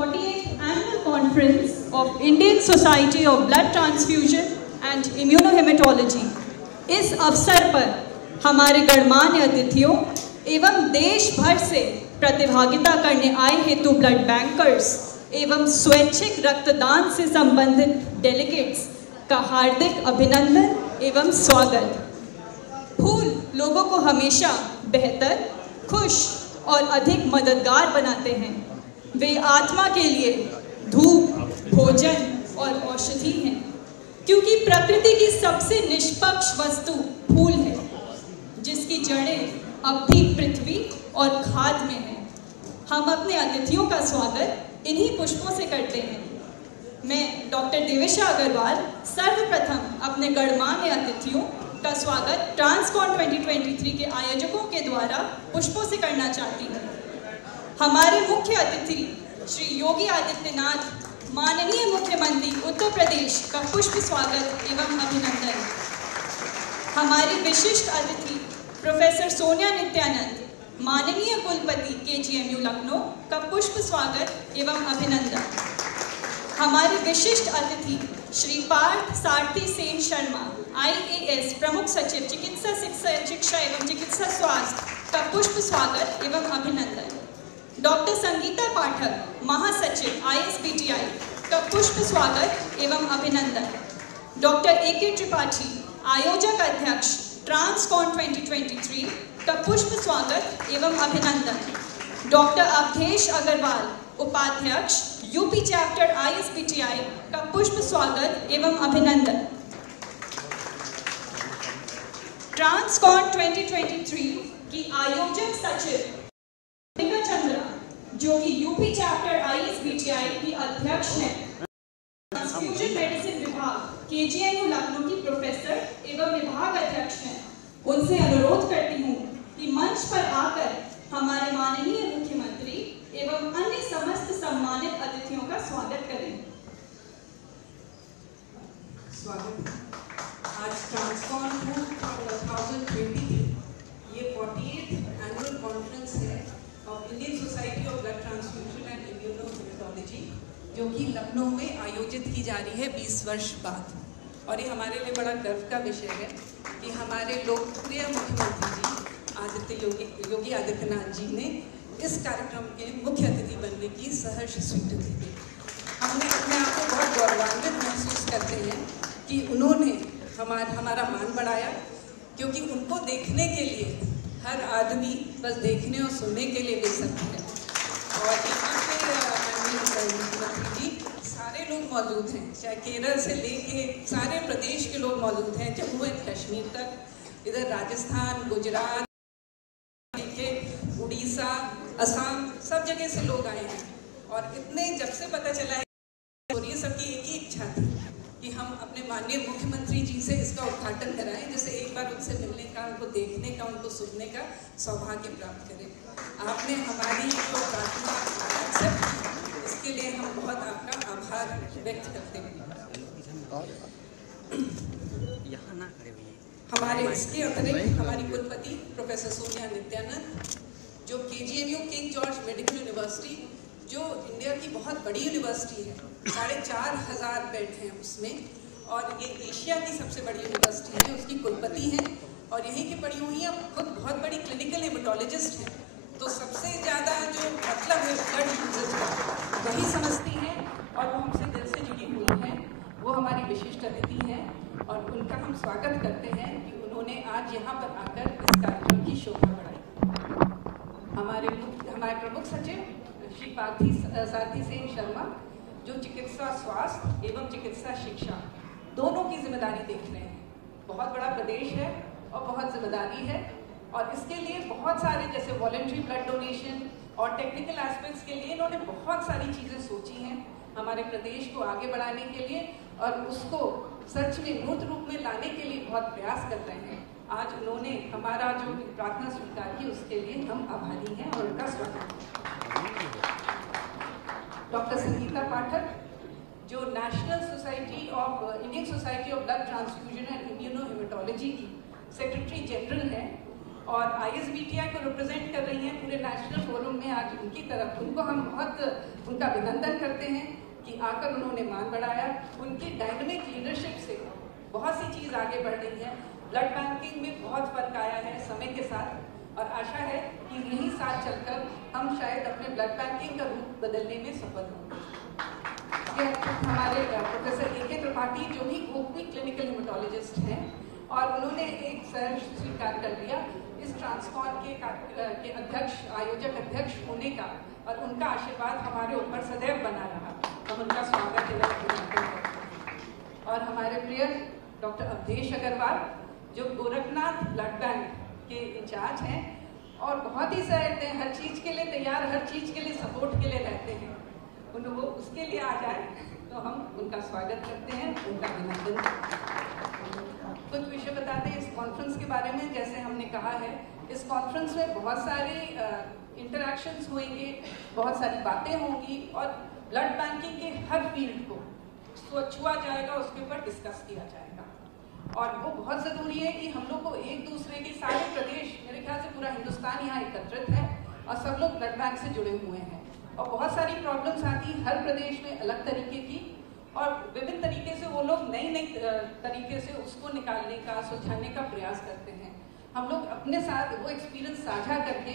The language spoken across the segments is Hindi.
48th Annual Conference of Indian Society of Blood Transfusion and Immunohematology। इस अवसर पर हमारे गणमान्य अतिथियों एवं देश भर से प्रतिभागिता करने आए हेतु ब्लड बैंकर्स एवं स्वैच्छिक रक्तदान से संबंधित डेलीगेट्स का हार्दिक अभिनंदन एवं स्वागत। फूल लोगों को हमेशा बेहतर, खुश और अधिक मददगार बनाते हैं। वे आत्मा के लिए धूप, भोजन और औषधि हैं, क्योंकि प्रकृति की सबसे निष्पक्ष वस्तु फूल है, जिसकी जड़ें अब भी पृथ्वी और खाद में हैं। हम अपने अतिथियों का स्वागत इन्हीं पुष्पों से करते हैं। मैं डॉक्टर देवेशा अग्रवाल सर्वप्रथम अपने गणमान्य अतिथियों का स्वागत ट्रांसकॉन 2023 के आयोजकों के द्वारा पुष्पों से करना चाहती हूँ। हमारे मुख्य अतिथि श्री योगी आदित्यनाथ माननीय मुख्यमंत्री उत्तर प्रदेश का पुष्प स्वागत एवं अभिनंदन। हमारी विशिष्ट अतिथि प्रोफेसर सोनिया नित्यानंद माननीय कुलपति KGMU लखनऊ का पुष्प स्वागत एवं अभिनंदन। हमारे विशिष्ट अतिथि श्री पार्थ सारथी सेन शर्मा IAS प्रमुख सचिव चिकित्सा शिक्षा एवं चिकित्सा स्वास्थ्य का पुष्प स्वागत एवं अभिनंदन। डॉक्टर संगीता पाठक महासचिव ISBTI का पुष्प स्वागत एवं अभिनंदन। डॉक्टर AK त्रिपाठी आयोजक अध्यक्ष ट्रांसकॉन 2023 का पुष्प स्वागत एवं अभिनंदन। डॉक्टर अवधेश अग्रवाल उपाध्यक्ष UP चैप्टर ISBTI का पुष्प स्वागत एवं अभिनंदन। ट्रांसकॉन 2023 की आयोजक सचिव निका चंद्रा, जो कि UP चैप्टर ISBTI की अध्यक्ष हैं, ट्रांसफ्यूजन मेडिसिन विभाग KGMU लखनऊ की प्रोफेसर एवं विभाग अध्यक्ष हैं, उनसे अनुरोध करती हूँ कि मंच पर आकर हमारे माननीय मुख्यमंत्री एवं अन्य समस्त सम्मानित अतिथियों का स्वागत करें। स्वागत। आज ट्रांसकॉन 2023 ये 48th एनुअल कॉन्फ्रेंस है of Indian society of blood transfusion and immunohaematology, जो कि लखनऊ में आयोजित की जा रही है 20 वर्ष बाद। और ये हमारे लिए बड़ा गर्व का विषय है कि हमारे लोकप्रिय मुख्यमंत्री जी योगी आदित्यनाथ जी ने इस कार्यक्रम के मुख्य अतिथि बनने की सहर्ष स्वीकृति दी। हमने अपने आप को बहुत गौरवान्वित महसूस करते हैं कि उन्होंने हमारा मान बढ़ाया, क्योंकि उनको देखने के लिए हर आदमी बस देखने और सुनने के लिए बेसब्र है। और यहाँ पे मुख्यमंत्री जी सारे लोग मौजूद हैं, चाहे केरल से लेके सारे प्रदेश के लोग मौजूद हैं, जम्मू एंड कश्मीर तक, इधर राजस्थान, गुजरात, उड़ीसा, असम, सब जगह से लोग आए हैं। और इतने जब से पता चला है, और ये सबकी एक ही इच्छा थी कि हम अपने माननीय मुख्यमंत्री जी से इसका उद्घाटन कराएं, जैसे एक बार उनसे मिलने का, उनको देखने का, उनको सुनने का सौभाग्य प्राप्त करें। आपने हमारी जो प्रार्थना एक्सेप्ट की, इसके लिए हम बहुत आपका आभार व्यक्त करते हैं। हमारे इसके अतिरिक्त हमारी कुलपति प्रोफेसर सोनिया नित्यानंद, जो KGMU king George medical university, जो इंडिया की बहुत बड़ी यूनिवर्सिटी है, 4500 बेड हैं उसमें, और ये एशिया की सबसे बड़ी यूनिवर्सिटी है, उसकी कुलपति हैं और यहीं की पढ़ी हुई हैं, खुद बहुत बड़ी क्लिनिकल हेमेटोलॉजिस्ट हैं। तो सबसे ज़्यादा जो मतलब है ब्लड यूजर्स का, वही समझती हैं और वो हमसे दिल से जुड़ी हुई हैं। वो हमारी विशिष्ट अतिथि हैं और उनका हम स्वागत करते हैं कि उन्होंने आज यहाँ पर आकर इस कार्यक्रम की शोभा बढ़ाई। हमारे प्रमुख सचिव श्री पार्थी सारथी सेन शर्मा, जो चिकित्सा स्वास्थ्य एवं चिकित्सा शिक्षा दोनों की जिम्मेदारी देख रहे हैं। बहुत बड़ा प्रदेश है और बहुत जिम्मेदारी है, और इसके लिए बहुत सारे जैसे वॉलंटरी ब्लड डोनेशन और टेक्निकल एस्पेक्ट्स के लिए इन्होंने बहुत सारी चीज़ें सोची हैं हमारे प्रदेश को आगे बढ़ाने के लिए, और उसको सच में मूर्त रूप में लाने के लिए बहुत प्रयास कर रहे हैं। आज उन्होंने हमारा जो प्रार्थना स्वीकार की, उसके लिए हम आभारी हैं और उनका स्वागत है। डॉक्टर संगीता पाठक, जो national society of Indian society of blood transfusion and immunohaematology की सेक्रेटरी जनरल हैं और ISBTI को रिप्रेजेंट कर रही हैं पूरे नेशनल फोरम में। आज उनकी तरफ उनको हम बहुत उनका अभिनंदन करते हैं कि आकर उन्होंने मान बढ़ाया। उनकी डायनामिक लीडरशिप से बहुत सी चीज़ आगे बढ़ रही है। ब्लड बैंकिंग में बहुत फर्क आया है समय के साथ और आशा है कि यही साथ चलकर हम शायद अपने ब्लड बैंकिंग का रूप बदलने में सफल होंगे। हमारे प्रोफेसर AK त्रिपाठी जो भी ओपी क्लिनिकल हेमेटोलॉजिस्ट हैं और उन्होंने एक सहर्ष स्वीकार कर लिया इस ट्रांसकॉन के अध्यक्ष आयोजक अध्यक्ष होने का और उनका आशीर्वाद हमारे ऊपर सदैव बना रहा। हम उनका स्वागत करते हैं। और हमारे प्रिय डॉक्टर अवधेश अग्रवाल जो गोरखनाथ ब्लड बैंक के इंचार्ज हैं और बहुत ही सहते हैं, हर चीज़ के लिए तैयार, हर चीज़ के लिए सपोर्ट के लिए रहते हैं। वो उसके लिए आ जाए तो हम उनका स्वागत करते हैं, उनका अभिनंदन। कुछ विषय बताते हैं इस कॉन्फ्रेंस के बारे में। जैसे हमने कहा है इस कॉन्फ्रेंस में बहुत सारी इंटरैक्शंस होंगे, बहुत सारी बातें होंगी और ब्लड बैंकिंग के हर फील्ड को छुआ जाएगा, उसके ऊपर डिस्कस किया जाएगा। और वो बहुत ज़रूरी है कि हम लोग को एक दूसरे के सारे प्रदेश, मेरे ख्याल से पूरा हिंदुस्तान यहाँ एकत्रित है और सब लोग ब्लड बैंक से जुड़े हुए हैं और बहुत सारी प्रॉब्लम्स आती हर प्रदेश में अलग तरीके की और विभिन्न तरीके से वो लोग नई तरीके से उसको निकालने का, सुलझाने का प्रयास करते हैं। हम लोग अपने साथ वो एक्सपीरियंस साझा करके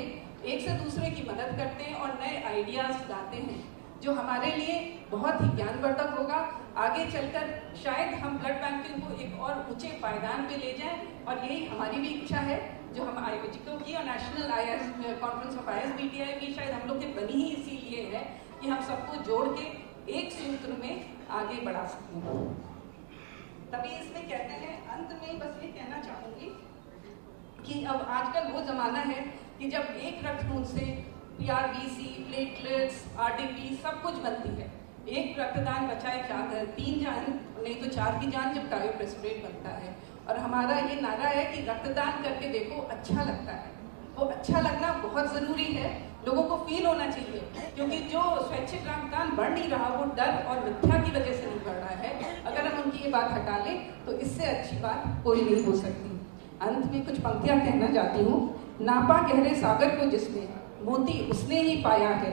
एक से दूसरे की मदद करते हैं और नए आइडियाज़ लाते हैं जो हमारे लिए बहुत ही ज्ञानवर्धक होगा। आगे चलकर शायद हम ब्लड बैंकिंग को एक और ऊंचे पायदान पे ले जाएं और यही हमारी भी इच्छा है जो हम आयोजकों की और नेशनल कॉन्फ्रेंस ऑफ ISBTI भी शायद हम लोग की बनी ही इसीलिए है कि हम सबको जोड़ के एक सूत्र में आगे बढ़ा सकते हैं। तभी इसमें कहते हैं अंत में बस ये कहना चाहूँगी कि अब आजकल वो ज़माना है कि जब एक रक्तनून से PRBC, प्लेटलेट्स, RDP सब कुछ बनती है। एक रक्तदान बचाए 3 जान, नहीं तो 4 की जान जब क्रायोप्रेस्पिरेट बनता है। और हमारा ये नारा है कि रक्तदान करके देखो अच्छा लगता है। वो अच्छा लगना बहुत ज़रूरी है, लोगों को फील होना चाहिए क्योंकि जो स्वैच्छिक रक्तदान बढ़ नहीं रहा वो डर और मिथ्या की वजह से नहीं बढ़ रहा है। अगर हम उनकी ये बात हटा लें तो इससे अच्छी बात कोई नहीं हो सकती। अंत में कुछ पंक्तियाँ कहना चाहती हूँ। नापा गहरे सागर को जिसने, मोती उसने ही पाया है,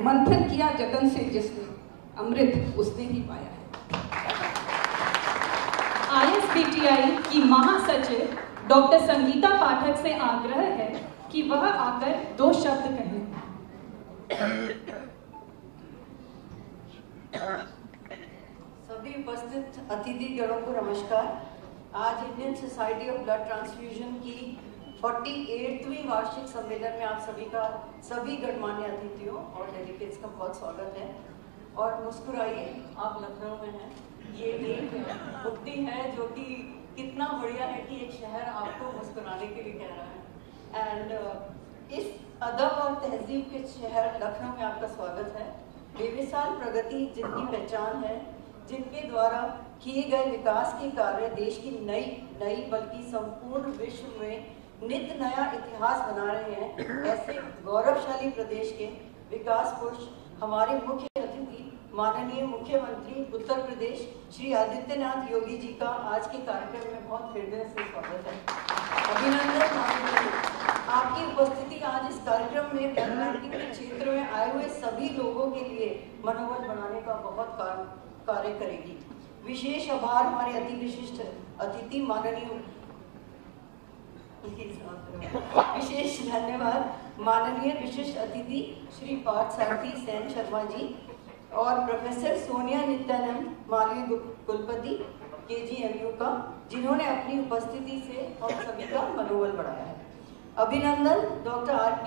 मंथन किया जतन से जिसने, अमृत उसने ही पाया है। ISBTI की महासचिव डॉक्टर संगीता पाठक से आग्रह है कि वह आकर 2 शब्द कहें। सभी उपस्थित अतिथिगणों को नमस्कार। आज Indian society of blood transfusion की 48वीं वार्षिक सम्मेलन में आप सभी गणमान्य अतिथियों और डेलीगेट्स का बहुत स्वागत है। और मुस्कुराइए, आप लखनऊ में हैं। ये एक उक्ति है जो कि कितना बढ़िया है कि एक शहर आपको मुस्कुराने के लिए कह रहा है। एंड इस अदब और तहजीब के शहर लखनऊ में आपका स्वागत है। बेमिसाल प्रगति जिनकी पहचान है, जिनके द्वारा किए गए विकास के कार्य देश की नई बल्कि संपूर्ण विश्व में नित्य नया इतिहास बना रहे हैं, ऐसे गौरवशाली प्रदेश के विकास पुरुष हमारे मुख्य अतिथि माननीय मुख्यमंत्री उत्तर प्रदेश श्री आदित्यनाथ योगी जी का आज के कार्यक्रम में बहुत हृदय से स्वागत है। अभिनंदन माननीय, आपकी उपस्थिति आज इस कार्यक्रम में ब्लड बैंकिंग के क्षेत्र में आए हुए सभी लोगों के लिए मनोबल बढ़ाने का बहुत कार्य करेगी। विशेष आभार हमारे अति विशिष्ट अतिथि माननीय, विशेष धन्यवाद माननीय विशिष्ट अतिथि श्री पार्थ सारथी सेन शर्मा जी और प्रोफेसर सोनिया नित्यानंद मालवीय कुलपति KGMU का, जिन्होंने अपनी उपस्थिति से हम सभी का मनोबल बढ़ाया है। अभिनंदन डॉक्टर RK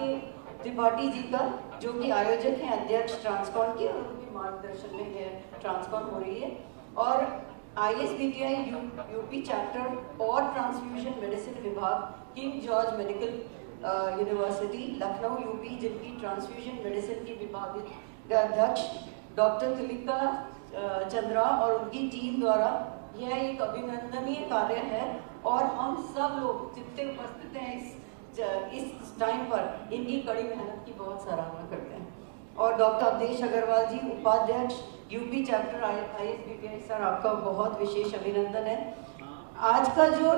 त्रिपाठी जी का, जो कि आयोजक हैं अध्यक्ष ट्रांसकॉन के, और उनके मार्गदर्शन में यह ट्रांसकॉन हो रही है। और ISBTI यूपी चैप्टर और ट्रांसफ्यूजन मेडिसिन विभाग king George medical university Lucknow UP, जिनकी ट्रांसफ्यूजन मेडिसिन की विभाग अध्यक्ष डॉक्टर तुलिका चंद्रा और उनकी टीम द्वारा यह एक अभिनंदनीय कार्य है। और हम सब लोग जितने उपस्थित हैं इस टाइम पर इनकी कड़ी मेहनत की बहुत सराहना करते हैं। और डॉक्टर अवधेश अग्रवाल जी उपाध्यक्ष यूपी चैप्टर ISBTI, सर आपका बहुत विशेष अभिनंदन है। आज का जो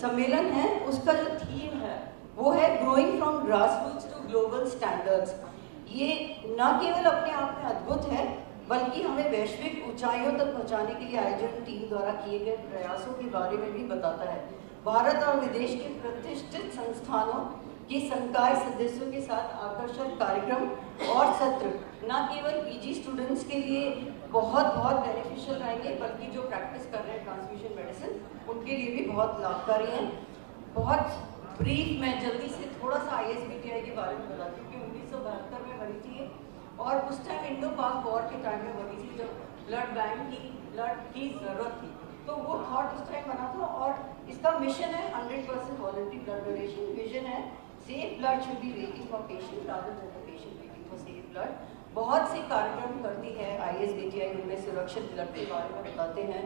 सम्मेलन है उसका जो थीम है वो है growing from grassroots to global standards. ये न केवल अपने आप में अद्भुत है, बल्कि हमें वैश्विक ऊंचाइयों तक पहुंचाने के लिए आयोजन टीम द्वारा किए गए प्रयासों के बारे में भी बताता है। भारत और विदेश के प्रतिष्ठित संस्थानों के संकाय सदस्यों के साथ आकर्षक कार्यक्रम और सत्र न केवल पीजी स्टूडेंट्स के लिए बहुत बेनिफिशियल रहेंगे, बल्कि जो प्रैक्टिस कर रहे हैं ट्रांसफ्यूजन मेडिसिन उनके लिए भी बहुत लाभकारी हैं। बहुत ब्रीफ मैं जल्दी से थोड़ा सा ISBTI के बारे में बताती हूँ कि 1972 में बनी थी और उस टाइम इंडो पाक वॉर के टाइम में बनी थी, जब ब्लड की ज़रूरत थी। तो वो थॉट उस टाइम बना था और इसका मिशन है 100% वॉलंटरी ब्लड डोनेशन। विजन है safe blood should be waiting for patient rather than the patient waiting for safe blood. बहुत से कार्यक्रम करती है ISBTI, उनमें सुरक्षित ब्लड के बारे में बताते हैं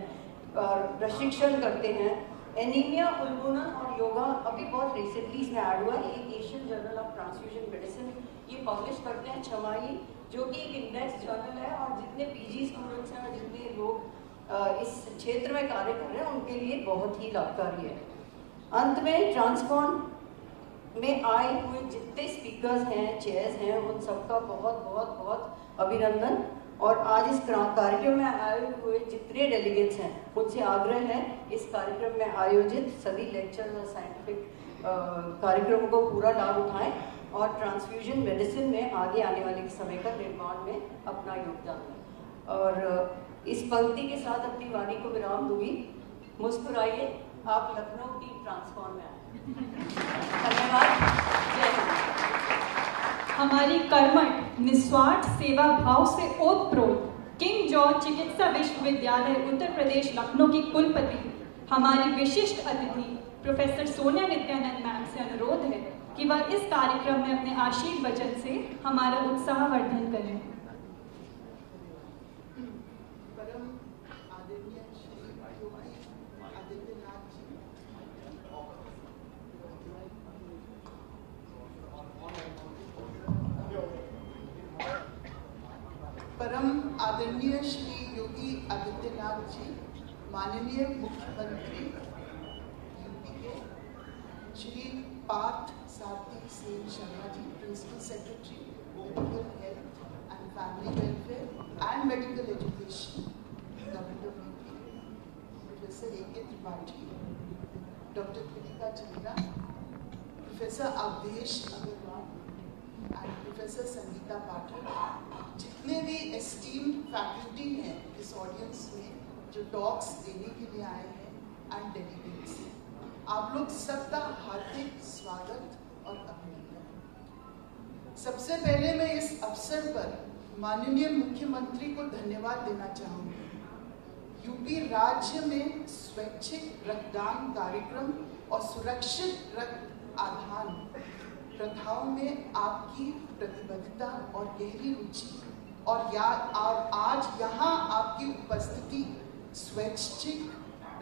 और प्रशिक्षण करते हैं। एनीमिया, उन्मूलन और योगा अभी बहुत रिसेंटली इसमें ऐड हुआ है। एक Asian journal of transfusion medicine ये पब्लिश करते हैं छमाही, जो कि एक इंडेक्स जर्नल है और जितने PG स्टूडेंट्स हैं और जितने लोग इस क्षेत्र में कार्य कर रहे हैं उनके लिए बहुत ही लाभकारी है। अंत में ट्रांसकॉन में आए हुए जितने स्पीकर्स हैं, चेयर्स हैं, उन सबका बहुत अभिनंदन। और आज इस कार्यक्रम में आए हुए जितने डेलीगेट्स हैं उनसे आग्रह है इस कार्यक्रम में आयोजित सभी लेक्चर और साइंटिफिक कार्यक्रमों को पूरा लाभ उठाएं और ट्रांसफ्यूजन मेडिसिन में आगे आने वाले समय का निर्माण में अपना योगदान दें। और इस पंक्ति के साथ अपनी वाणी को विराम दूंगी। मुस्कुराइए, आप लखनऊ की ट्रांसकॉन में आए। धन्यवाद। जय हिंद। हमारी कर्मठ निस्वार्थ सेवा भाव से ओतप्रोत किंग जॉर्ज चिकित्सा विश्वविद्यालय उत्तर प्रदेश लखनऊ की कुलपति हमारी विशिष्ट अतिथि प्रोफेसर सोनिया नित्यानंद मैम से अनुरोध है कि वह इस कार्यक्रम में अपने आशीर्वचन से हमारा उत्साहवर्धन करें। परम आदरणीय श्री योगी आदित्यनाथ जी, माननीय मुख्यमंत्री यूपी के, Shri Partha Sarathi Sen Sharma ji, principal secretary medical health and family welfare and medical education government of UP, professor A.K. Tripathi, doctor Kritika Chandra, professor Awadhesh Agarwal and professor Sangeeta Pathak, जितने भी एस्टीम्ड फैकल्टी हैं इस ऑडियंस में जो टॉक्स देने के लिए आए हैं एंड डेलीगेट्स, आप लोग सबका हार्दिक स्वागत और अभिनंदन। सबसे पहले मैं इस अवसर पर माननीय मुख्यमंत्री को धन्यवाद देना चाहूँगी। यूपी राज्य में स्वैच्छिक रक्तदान कार्यक्रम और सुरक्षित रक्त आधान प्रथाओं में आपकी प्रतिबद्धता और गहरी रुचि और आज यहाँ आपकी उपस्थिति स्वैच्छिक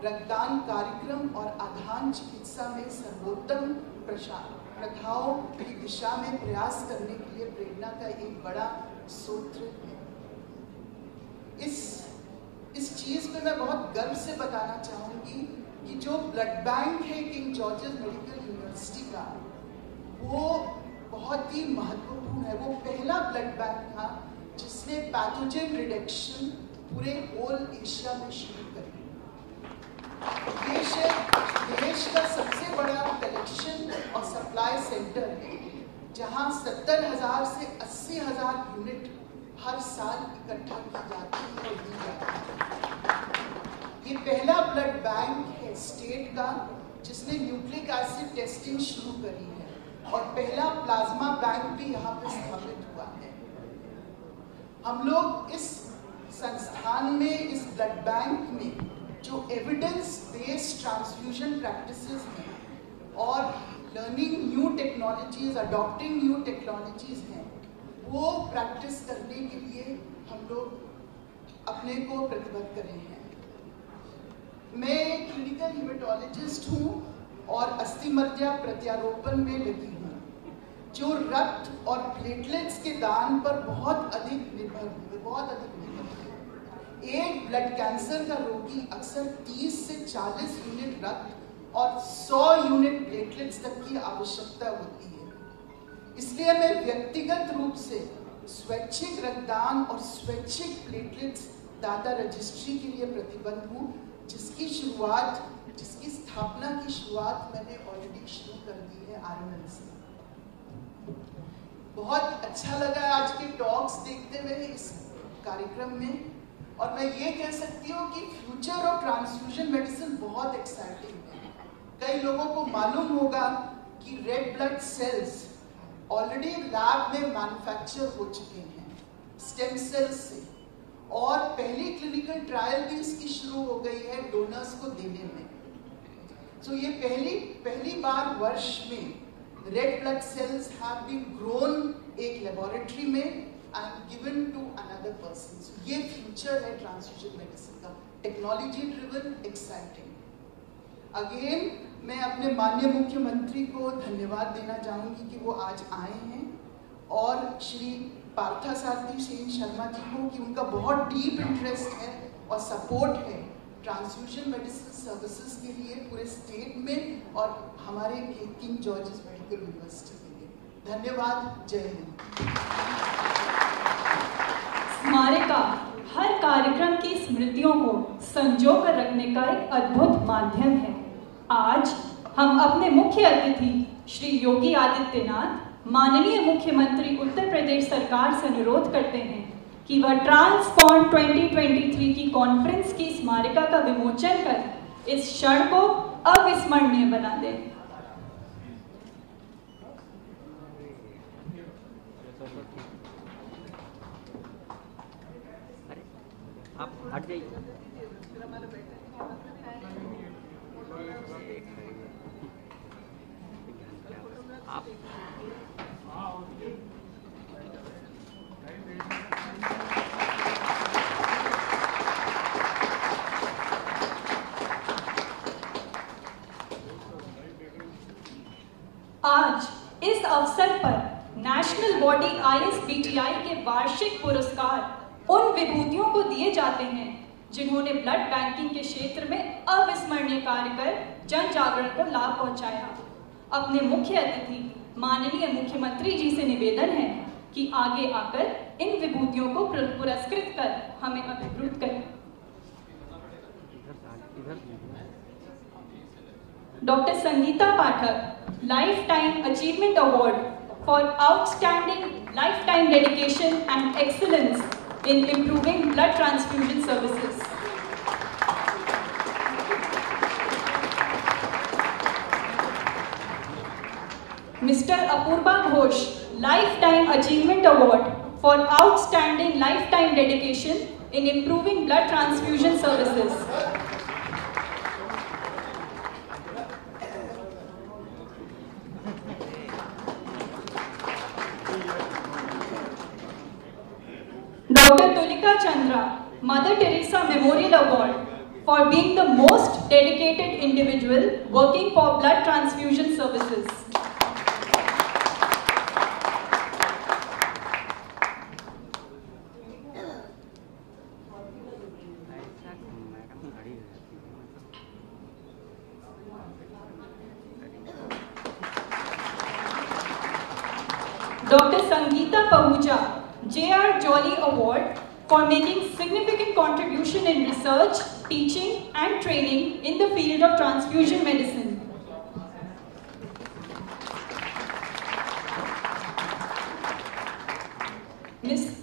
रक्तदान कार्यक्रम और आधान चिकित्सा में सर्वोत्तम प्रथाओं की दिशा में प्रयास करने के लिए प्रेरणा का एक बड़ा सूत्र है। इस चीज़ पे मैं बहुत गर्व से बताना चाहूँगी कि जो ब्लड बैंक है किंग जॉर्जेस मेडिकल यूनिवर्सिटी का, वो बहुत ही महत्वपूर्ण है। वो पहला ब्लड बैंक था जिसने पैथोजन रिडक्शन पूरे होल एशिया में शुरू करी। देश का सबसे बड़ा कलेक्शन और सप्लाई सेंटर है, जहां 70,000 से 80,000 यूनिट हर साल इकट्ठा की जाती है और दी जाती है। ये पहला ब्लड बैंक है स्टेट का जिसने न्यूक्लिक एसिड टेस्टिंग शुरू करी है और पहला प्लाज्मा बैंक भी यहाँ पे स्थापित हुआ है। हम लोग इस संस्थान में, इस ब्लड बैंक में जो एविडेंस बेस्ड ट्रांसफ्यूजन प्रैक्टिसेस हैं और learning new technologies, adopting new technologies हैं, वो प्रैक्टिस करने के लिए हम लोग अपने को प्रतिबद्ध करे हैं। मैं क्लिनिकल हीमेटोलॉजिस्ट हूँ और अस्थि मज्जा प्रत्यारोपण में लगी हूँ, जो रक्त और प्लेटलेट्स के दान पर बहुत अधिक निर्भर है। एक ब्लड कैंसर का रोगी अक्सर 30 से 40 यूनिट रक्त और 100 यूनिट प्लेटलेट्स तक की आवश्यकता होती है। इसलिए मैं व्यक्तिगत रूप से स्वैच्छिक रक्तदान और स्वैच्छिक प्लेटलेट्स दाता रजिस्ट्री के लिए प्रतिबद्ध हूँ, जिसकी स्थापना की शुरुआत मैंने ऑलरेडी शुरू कर दी है RML से। बहुत अच्छा लगा आज के टॉक्स देखते हुए इस कार्यक्रम में, और मैं ये कह सकती हूँ कि फ्यूचर ऑफ ट्रांसफ्यूजन मेडिसिन बहुत एक्साइटिंग है। कई लोगों को मालूम होगा कि red blood sales already lab में मैन्युफैक्चर हो चुके हैं स्टेम सेल्स से, और पहली क्लिनिकल ट्रायल भी इसकी शुरू हो गई है डोनर्स को देने में। तो ये पहली बार वर्ष में red blood cells have been grown एक लेबोरेटरी में and given to another person. So ये फ्यूचर है ट्रांसफ्यूजन मेडिसिन का, टेक्नोलॉजी ड्रिवन, एक्साइटिंग। अगेन मैं अपने माननीय मुख्यमंत्री को धन्यवाद देना चाहूँगी कि वो आज आए हैं, और श्री पार्थसारथी सेन शर्मा जी को कि उनका बहुत डीप इंटरेस्ट है और सपोर्ट है ट्रांसफ्यूजन मेडिसिन सर्विसेज के लिए पूरे स्टेट में और हमारे किंग जॉर्जेस मेडिकल यूनिवर्सिटी के लिए। धन्यवाद। जय हिंद। स्मारिका हर कार्यक्रम की स्मृतियों को संजो कर रखने का एक अद्भुत माध्यम है। आज हम अपने मुख्य अतिथि श्री योगी आदित्यनाथ, माननीय मुख्यमंत्री उत्तर प्रदेश सरकार से अनुरोध करते हैं कि वह ट्रांसफॉर्म 2023 की कॉन्फ्रेंस की स्मारिका का विमोचन कर इस क्षण को अविस्मरणीय बना दें। आप हट जाइए। आज इस अवसर पर नेशनल बॉडी ISBTI के वार्षिक पुरस्कार उन विभूतियों को दिए जाते हैं जिन्होंने ब्लड बैंकिंग के क्षेत्र में अविस्मरणीय कार्य कर जन जागरण को लाभ पहुंचाया। अपने मुख्य अतिथि माननीय मुख्यमंत्री जी से निवेदन है कि आगे आकर इन विभूतियों को पुरस्कृत कर हमें अभिभूत करें। Doctor Sangeeta Pathak, Lifetime Achievement Award for outstanding lifetime dedication and excellence in improving blood transfusion services. Mr. Apurva Ghosh, Lifetime Achievement Award for outstanding lifetime dedication in improving blood transfusion services. Dr. Tulika Chandra, Mother Teresa Memorial Award for being the most dedicated individual working for blood transfusion services. Dr. Sangeeta Pahuja, J.R. Jolly Award for making significant contribution in research, teaching and training in the field of transfusion medicine.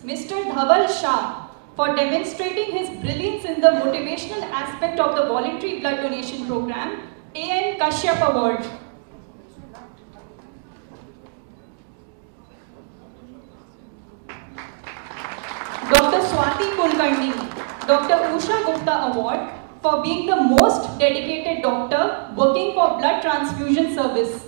Mr. Dhaval Shah for demonstrating his brilliance in the motivational aspect of the voluntary blood donation program, A.N. Kashyap Award. Dr. Swati Kulkarni, Dr. Usha Gupta Award for being the most dedicated doctor working for blood transfusion service.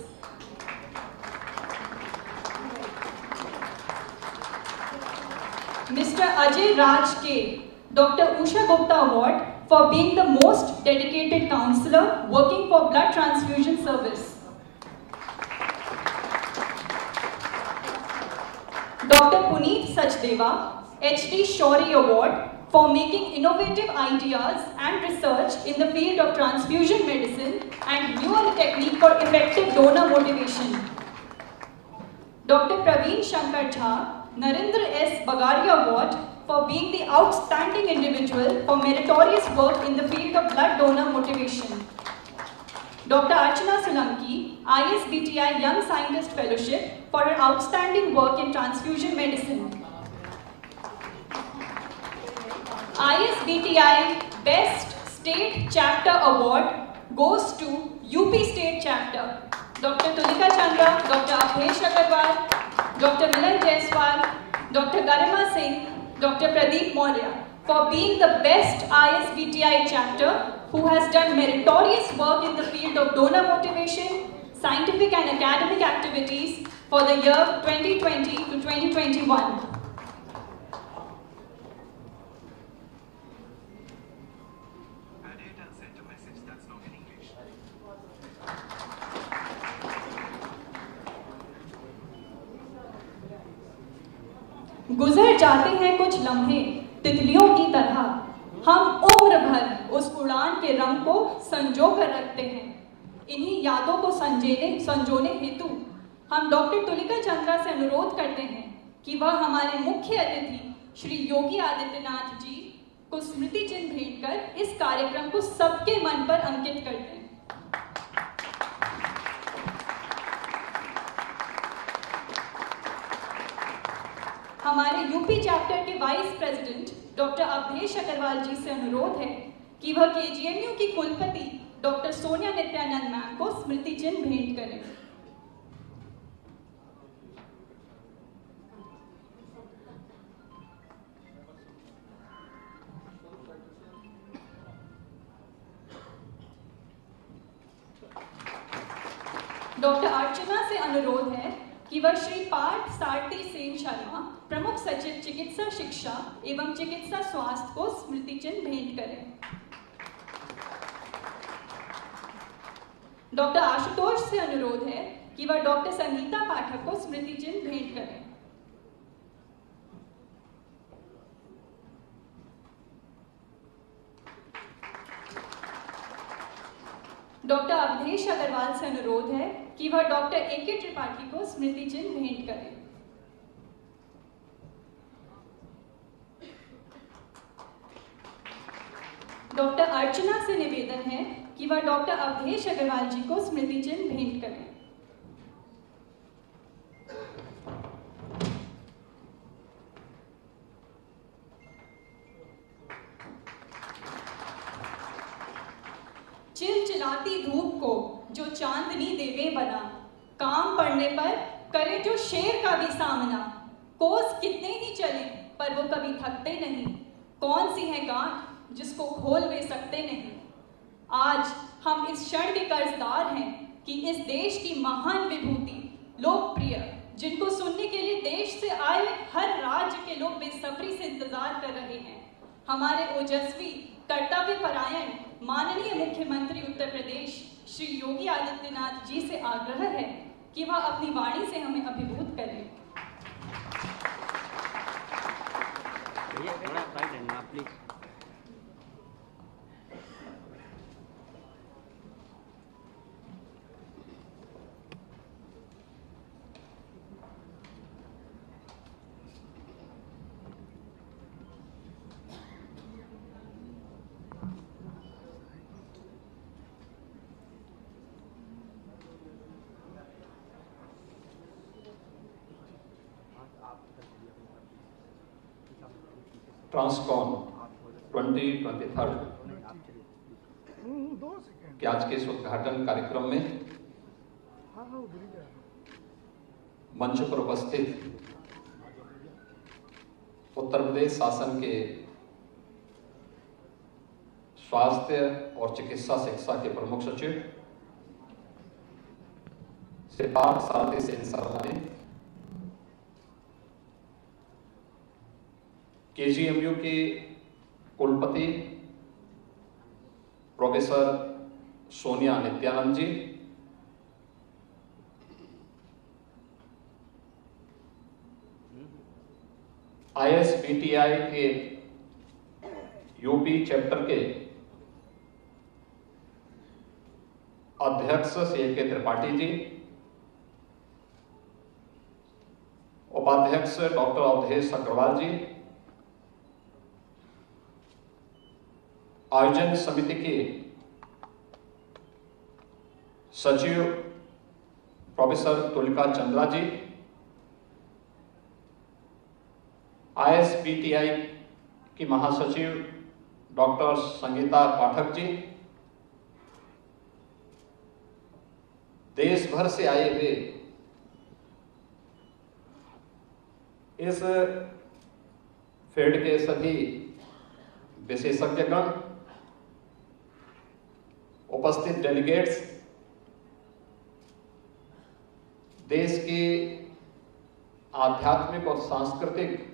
Mr. Ajay Raj K, Dr. Usha Gupta Award for being the most dedicated counselor working for blood transfusion service. Dr. Puneet Sachdeva, HD Shourie Award for making innovative ideas and research in the field of transfusion medicine and newer technique for effective donor motivation. Dr. Praveen Shankar Jha, Narendra S. Bagaria Award for being the outstanding individual for meritorious work in the field of blood donor motivation. Dr. Archana Solanki, ISBTI Young Scientist Fellowship for her outstanding work in transfusion medicine. ISBTI Best State Chapter Award goes to UP State Chapter. Dr. Tulika Chandra, Dr. Abhesh Agarwal, Dr. Milan Jaiswal, Dr. Garima Singh, Dr. Pradeep Maurya for being the best ISBTI chapter who has done meritorious work in the field of donor motivation, scientific and academic activities for the year 2020 to 2021. गुजर जाते हैं कुछ लम्हे तितलियों की तरह, हम उम्र भर उस उड़ान के रंग को संजो कर रखते हैं। इन्हीं यादों को संजोने हेतु हम डॉक्टर तुलिका चंद्रा से अनुरोध करते हैं कि वह हमारे मुख्य अतिथि श्री योगी आदित्यनाथ जी को स्मृति चिन्ह भेंट कर इस कार्यक्रम को सबके मन पर अंकित कर दें। हमारे यूपी चैप्टर के vice president doctor Awadhesh Agarwal ji से अनुरोध है कि वह केजीएमयू की कुलपति डॉक्टर सोनिया नित्यानंद मैम को स्मृति चिन्ह भेंट करें। डॉक्टर अर्चना से अनुरोध है कि वह श्री पार्थ सारथी सेन शर्मा प्रमुख सचिव चिकित्सा शिक्षा एवं चिकित्सा स्वास्थ्य को स्मृति चिन्ह भेंट करें। डॉक्टर आशुतोष से अनुरोध है कि वह डॉक्टर संगीता पाठक को स्मृति चिन्ह भेंट करें। डॉक्टर अवधेश अग्रवाल से अनुरोध है कि वह डॉक्टर ए.के. त्रिपाठी को स्मृति चिन्ह भेंट करें। डॉक्टर अर्चना से निवेदन है कि वह डॉक्टर अवधेश अग्रवाल जी को स्मृति चिन्ह भेंट करें। चिलचिलाती धूप को जो चांदनी देवे बना, काम पड़ने पर करे जो शेर का भी सामना। कोस कितने ही चले पर वो कभी थकते नहीं, कौन सी है गांठ जिसको खोल वे सकते नहीं। आज हम इस क्षण के कर्जदार हैं कि इस देश की महान विभूति लोकप्रिय, जिनको सुनने के लिए देश से आए हर राज्य के लोग बेसब्री से इंतजार कर रहे हैं, हमारे ओजस्वी कर्तव्यपरायण माननीय मुख्यमंत्री उत्तर प्रदेश श्री योगी आदित्यनाथ जी से आग्रह है कि वह अपनी वाणी से हमें अभिभूत करें। ट्रांसकॉन 2023 के आज के इस उद्घाटन कार्यक्रम में मंच पर उपस्थित उत्तर प्रदेश शासन के स्वास्थ्य और चिकित्सा शिक्षा के प्रमुख सचिव श्री पार्थ सारथी सेन शर्मा ने, केजीएमयू के कुलपति प्रोफेसर सोनिया नित्यानंद जी, ISBTI के यूपी चैप्टर के अध्यक्ष सी के त्रिपाठी जी, उपाध्यक्ष डॉक्टर अवधेश अग्रवाल जी, आयोजन समिति की सचिव प्रोफेसर तुलिका चंद्रा जी, ISPTI की महासचिव डॉक्टर संगीता पाठक जी, देश भर से आए हुए इस फील्ड के सभी विशेषज्ञगण, उपस्थित डेलीगेट्स, देश की आध्यात्मिक और सांस्कृतिक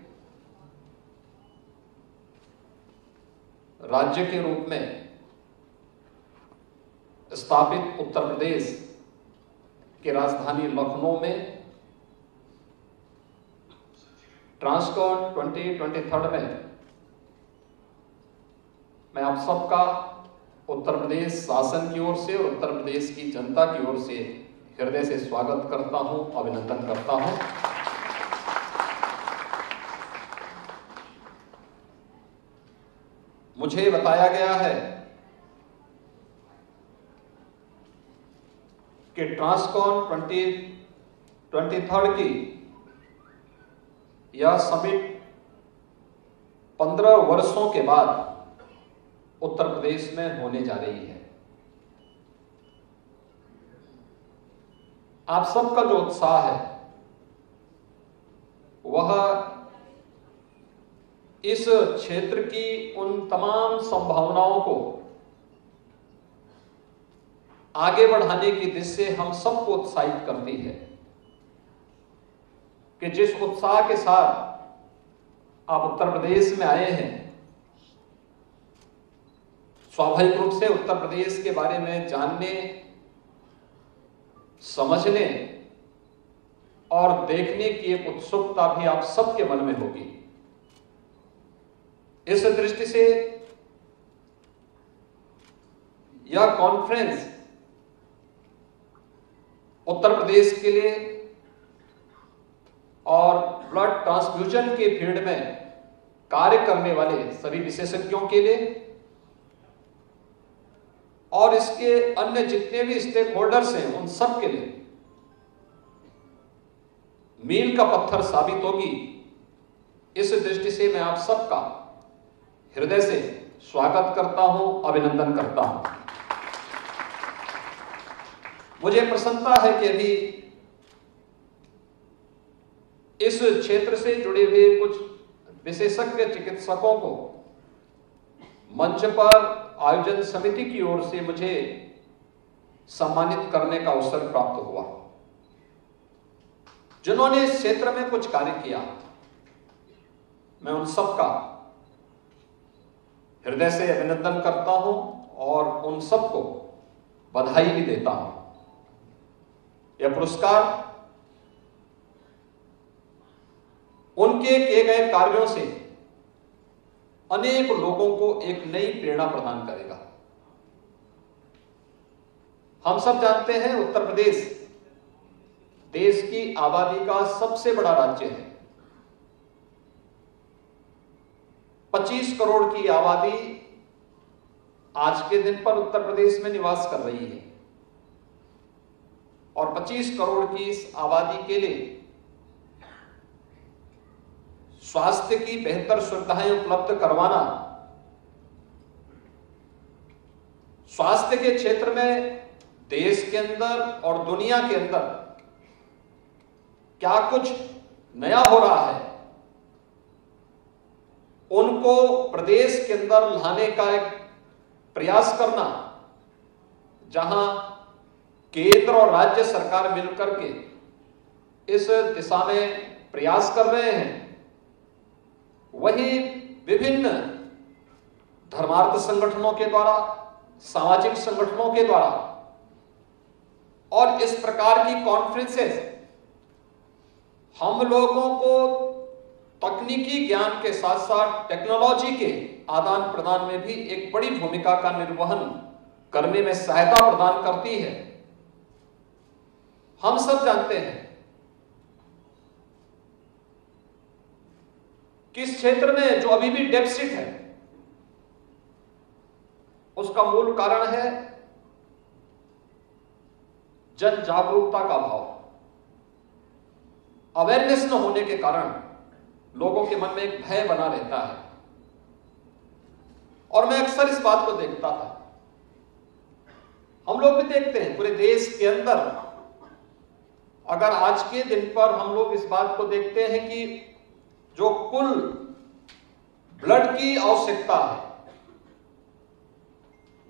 राज्य के रूप में स्थापित उत्तर प्रदेश की राजधानी लखनऊ में ट्रांसकॉन 2023 में मैं आप सबका उत्तर प्रदेश शासन की ओर से और उत्तर प्रदेश की जनता की ओर से हृदय से स्वागत करता हूं, अभिनंदन करता हूं। मुझे बताया गया है कि ट्रांसकॉन 2023 की यह समिट 15 वर्षों के बाद उत्तर प्रदेश में होने जा रही है। आप सबका जो उत्साह है वह इस क्षेत्र की उन तमाम संभावनाओं को आगे बढ़ाने की दिशा से हम सबको उत्साहित करती है कि जिस उत्साह के साथ आप उत्तर प्रदेश में आए हैं, स्वाभाविक रूप से उत्तर प्रदेश के बारे में जानने, समझने और देखने की एक उत्सुकता भी आप सबके मन में होगी। इस दृष्टि से यह कॉन्फ्रेंस उत्तर प्रदेश के लिए और ब्लड ट्रांसफ्यूजन के फील्ड में कार्य करने वाले सभी विशेषज्ञों के लिए और इसके अन्य जितने भी स्टेक होल्डर्स हैं उन सब के लिए मील का पत्थर साबित होगी। इस दृष्टि से मैं आप सबका हृदय से स्वागत करता हूं, अभिनंदन करता हूं। मुझे प्रसन्नता है कि अभी इस क्षेत्र से जुड़े हुए कुछ विशेषज्ञ चिकित्सकों को मंच पर आयोजन समिति की ओर से मुझे सम्मानित करने का अवसर प्राप्त हुआ, जिन्होंने इस क्षेत्र में कुछ कार्य किया। मैं उन सबका हृदय से अभिनंदन करता हूं और उन सबको बधाई भी देता हूं। यह पुरस्कार उनके किए गए कार्यों से अनेक लोगों को एक नई प्रेरणा प्रदान करेगा। हम सब जानते हैं उत्तर प्रदेश देश की आबादी का सबसे बड़ा राज्य है। 25 करोड़ की आबादी आज के दिन पर उत्तर प्रदेश में निवास कर रही है और 25 करोड़ की इस आबादी के लिए स्वास्थ्य की बेहतर सुविधाएं उपलब्ध करवाना, स्वास्थ्य के क्षेत्र में देश के अंदर और दुनिया के अंदर क्या कुछ नया हो रहा है, उनको प्रदेश के अंदर लाने का एक प्रयास करना, जहां केंद्र और राज्य सरकार मिलकर के इस दिशा में प्रयास कर रहे हैं, वही विभिन्न धर्मार्थ संगठनों के द्वारा, सामाजिक संगठनों के द्वारा और इस प्रकार की कॉन्फ्रेंसेस हम लोगों को तकनीकी ज्ञान के साथ साथ टेक्नोलॉजी के आदान प्रदान में भी एक बड़ी भूमिका का निर्वहन करने में सहायता प्रदान करती है। हम सब जानते हैं कि इस क्षेत्र में जो अभी भी डेफिसिट है उसका मूल कारण है जन जागरूकता का अभाव। अवेयरनेस न होने के कारण लोगों के मन में एक भय बना रहता है। और मैं अक्सर इस बात को देखता था, हम लोग भी देखते हैं पूरे देश के अंदर। अगर आज के दिन पर हम लोग इस बात को देखते हैं कि जो कुल ब्लड की आवश्यकता है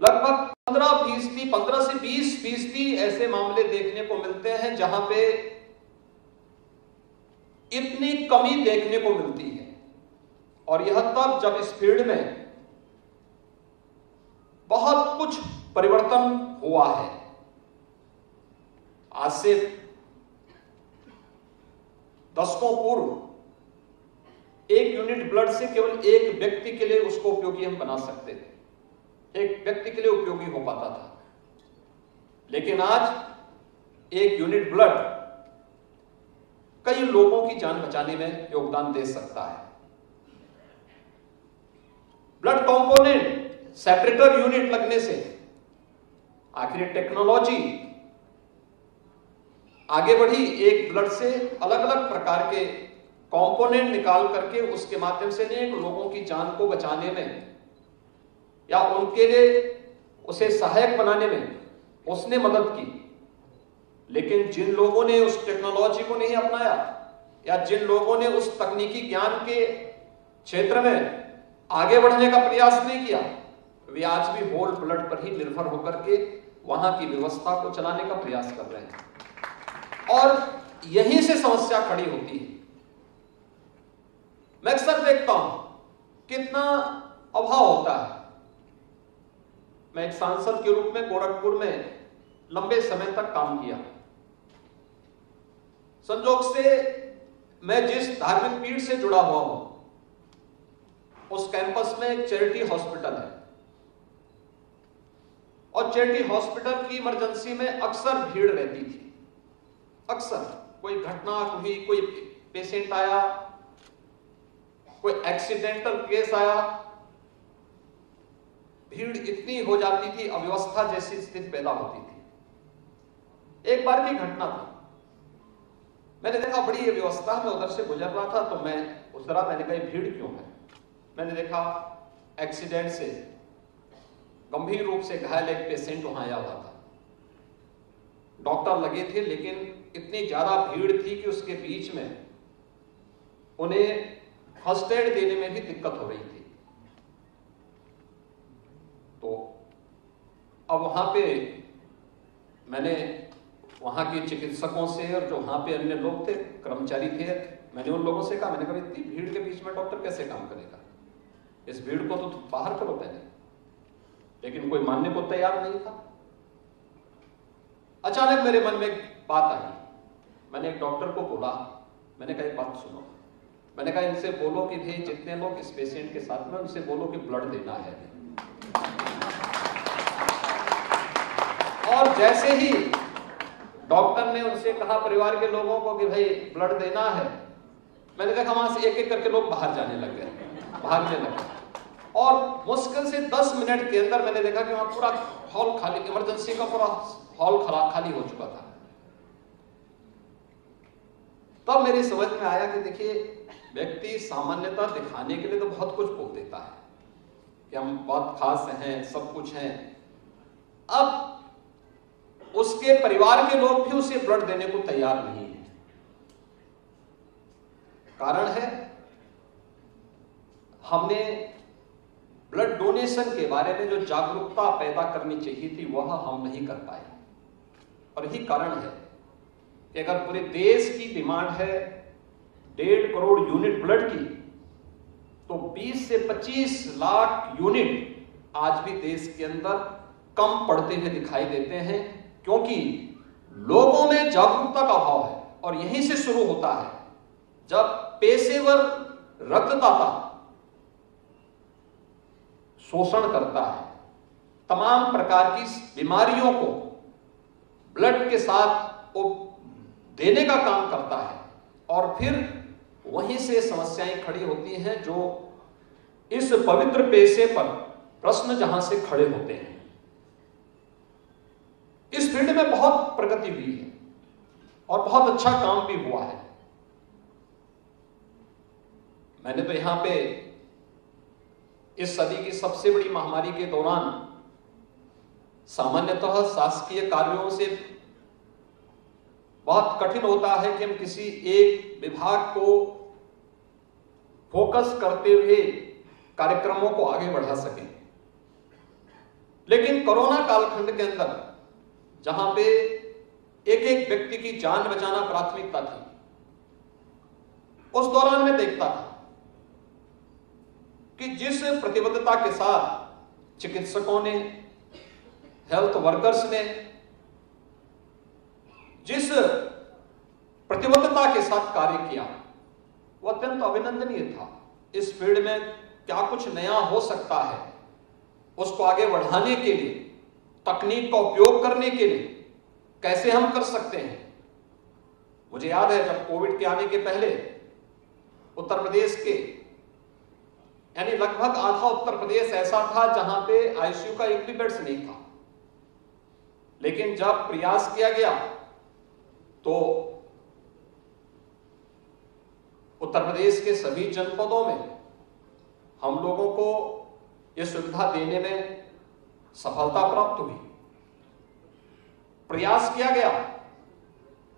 लगभग 15 से 20% ऐसे मामले देखने को मिलते हैं जहां पे इतनी कमी देखने को मिलती है। और यह तब जब इस फील्ड में बहुत कुछ परिवर्तन हुआ है। आज से दशकों पूर्व 1 यूनिट ब्लड से केवल एक व्यक्ति के लिए उसको उपयोगी हम बना सकते थे, एक व्यक्ति के लिए उपयोगी हो पाता था। लेकिन आज 1 यूनिट ब्लड कई लोगों की जान बचाने में योगदान दे सकता है। ब्लड कंपोनेंट सेपरेटर यूनिट लगने से आखिर टेक्नोलॉजी आगे बढ़ी। एक ब्लड से अलग अलग प्रकार के कंपोनेंट निकाल करके उसके माध्यम से अनेक लोगों की जान को बचाने में या उनके लिए उसे सहायक बनाने में उसने मदद की। लेकिन जिन लोगों ने उस टेक्नोलॉजी को नहीं अपनाया या जिन लोगों ने उस तकनीकी ज्ञान के क्षेत्र में आगे बढ़ने का प्रयास नहीं किया, वे आज भी होल ब्लड पर ही निर्भर होकर के वहां की व्यवस्था को चलाने का प्रयास कर रहे हैं। और यहीं से समस्या खड़ी होती है। मैं अक्सर देखता हूं कितना अभाव होता है। मैं एक सांसद के रूप में गोरखपुर में लंबे समय तक काम किया। संजोग से मैं जिस धार्मिक पीठ से जुड़ा हुआ हूं उस कैंपस में एक चैरिटी हॉस्पिटल है और चैरिटी हॉस्पिटल की इमरजेंसी में अक्सर भीड़ रहती थी। अक्सर कोई घटना हुई, कोई पेशेंट आया, कोई एक्सीडेंटल केस आया, भीड़ इतनी हो जाती थी, अव्यवस्था जैसी स्थिति पैदा होती थी। एक बार की घटना थी, मैंने देखा बड़ी अव्यवस्था, मैं उधर से गुजर रहा था तो मैं उतरा, मैंने कहा भीड़ क्यों है। मैंने देखा एक्सीडेंट से गंभीर रूप से घायल एक पेशेंट वहां आया हुआ था। डॉक्टर लगे थे लेकिन इतनी ज्यादा भीड़ थी कि उसके बीच में उन्हें फर्स्ट एड देने में भी दिक्कत हो रही थी। तो अब वहां पे मैंने वहां के चिकित्सकों से और जो वहां पे अन्य लोग थे, कर्मचारी थे, मैंने उन लोगों से कहा, मैंने कहा इतनी भीड़ के बीच में डॉक्टर कैसे काम करेगा, इस भीड़ को तो बाहर करो पहले। लेकिन कोई मानने को तैयार नहीं था। अचानक मेरे मन में एक बात आई। मैंने एक डॉक्टर को बोला, मैंने कहा एक बात सुनो, मैंने कहा इनसे बोलो कि भाई जितने लोग इस पेशेंट के साथ में उनसे बोलो कि ब्लड देना है। और जैसे ही डॉक्टर ने उनसे कहा परिवार के लोगों को कि भाई ब्लड देना है, मैंने देखा वहां से एक एक करके लोग बाहर जाने लग गए, भागने लगे। और मुश्किल से 10 मिनट के अंदर मैंने देखा कि वहां पूरा हॉल खाली, इमरजेंसी का पूरा हॉल खाली हो चुका था। तब मेरी समझ में आया कि देखिए व्यक्ति सामान्यता दिखाने के लिए तो बहुत कुछ बोल देता है कि हम बहुत खास हैं, सब कुछ हैं। अब उसके परिवार के लोग भी उसे ब्लड देने को तैयार नहीं है। कारण है हमने ब्लड डोनेशन के बारे में जो जागरूकता पैदा करनी चाहिए थी वह हम नहीं कर पाए। और यही कारण है कि अगर पूरे देश की डिमांड है 1.5 करोड़ यूनिट ब्लड की, तो 20 से 25 लाख यूनिट आज भी देश के अंदर कम पड़ते हुए दिखाई देते हैं, क्योंकि लोगों में जागरूकता का अभाव है। और यहीं से शुरू होता है, जब पेशेवर रक्तदाता शोषण करता है, तमाम प्रकार की बीमारियों को ब्लड के साथ वो देने का काम करता है, और फिर वहीं से समस्याएं खड़ी होती हैं जो इस पवित्र पेशे पर प्रश्न जहां से खड़े होते हैं। इस फील्ड में बहुत प्रगति हुई है और बहुत अच्छा काम भी हुआ है। मैंने तो यहां पे इस सदी की सबसे बड़ी महामारी के दौरान सामान्यतः शासकीय कार्यों से बहुत कठिन होता है कि हम किसी एक विभाग को फोकस करते हुए कार्यक्रमों को आगे बढ़ा सकें, लेकिन कोरोना कालखंड के अंदर जहां पे एक एक व्यक्ति की जान बचाना प्राथमिकता थी, उस दौरान मैं देखता था कि जिस प्रतिबद्धता के साथ चिकित्सकों ने, हेल्थ वर्कर्स ने, जिस प्रतिबद्धता के साथ कार्य किया, वो अत्यंत अभिनंदनीय था। इस फील्ड में क्या कुछ नया हो सकता है, उसको आगे बढ़ाने के लिए, तकनीक का उपयोग करने के लिए कैसे हम कर सकते हैं। मुझे याद है जब कोविड के आने के पहले उत्तर प्रदेश के, यानी लगभग आधा उत्तर प्रदेश ऐसा था जहां पे आईसीयू का एक भी बेड्स नहीं था, लेकिन जब प्रयास किया गया तो उत्तर प्रदेश के सभी जनपदों में हम लोगों को यह सुविधा देने में सफलता प्राप्त हुई। प्रयास किया गया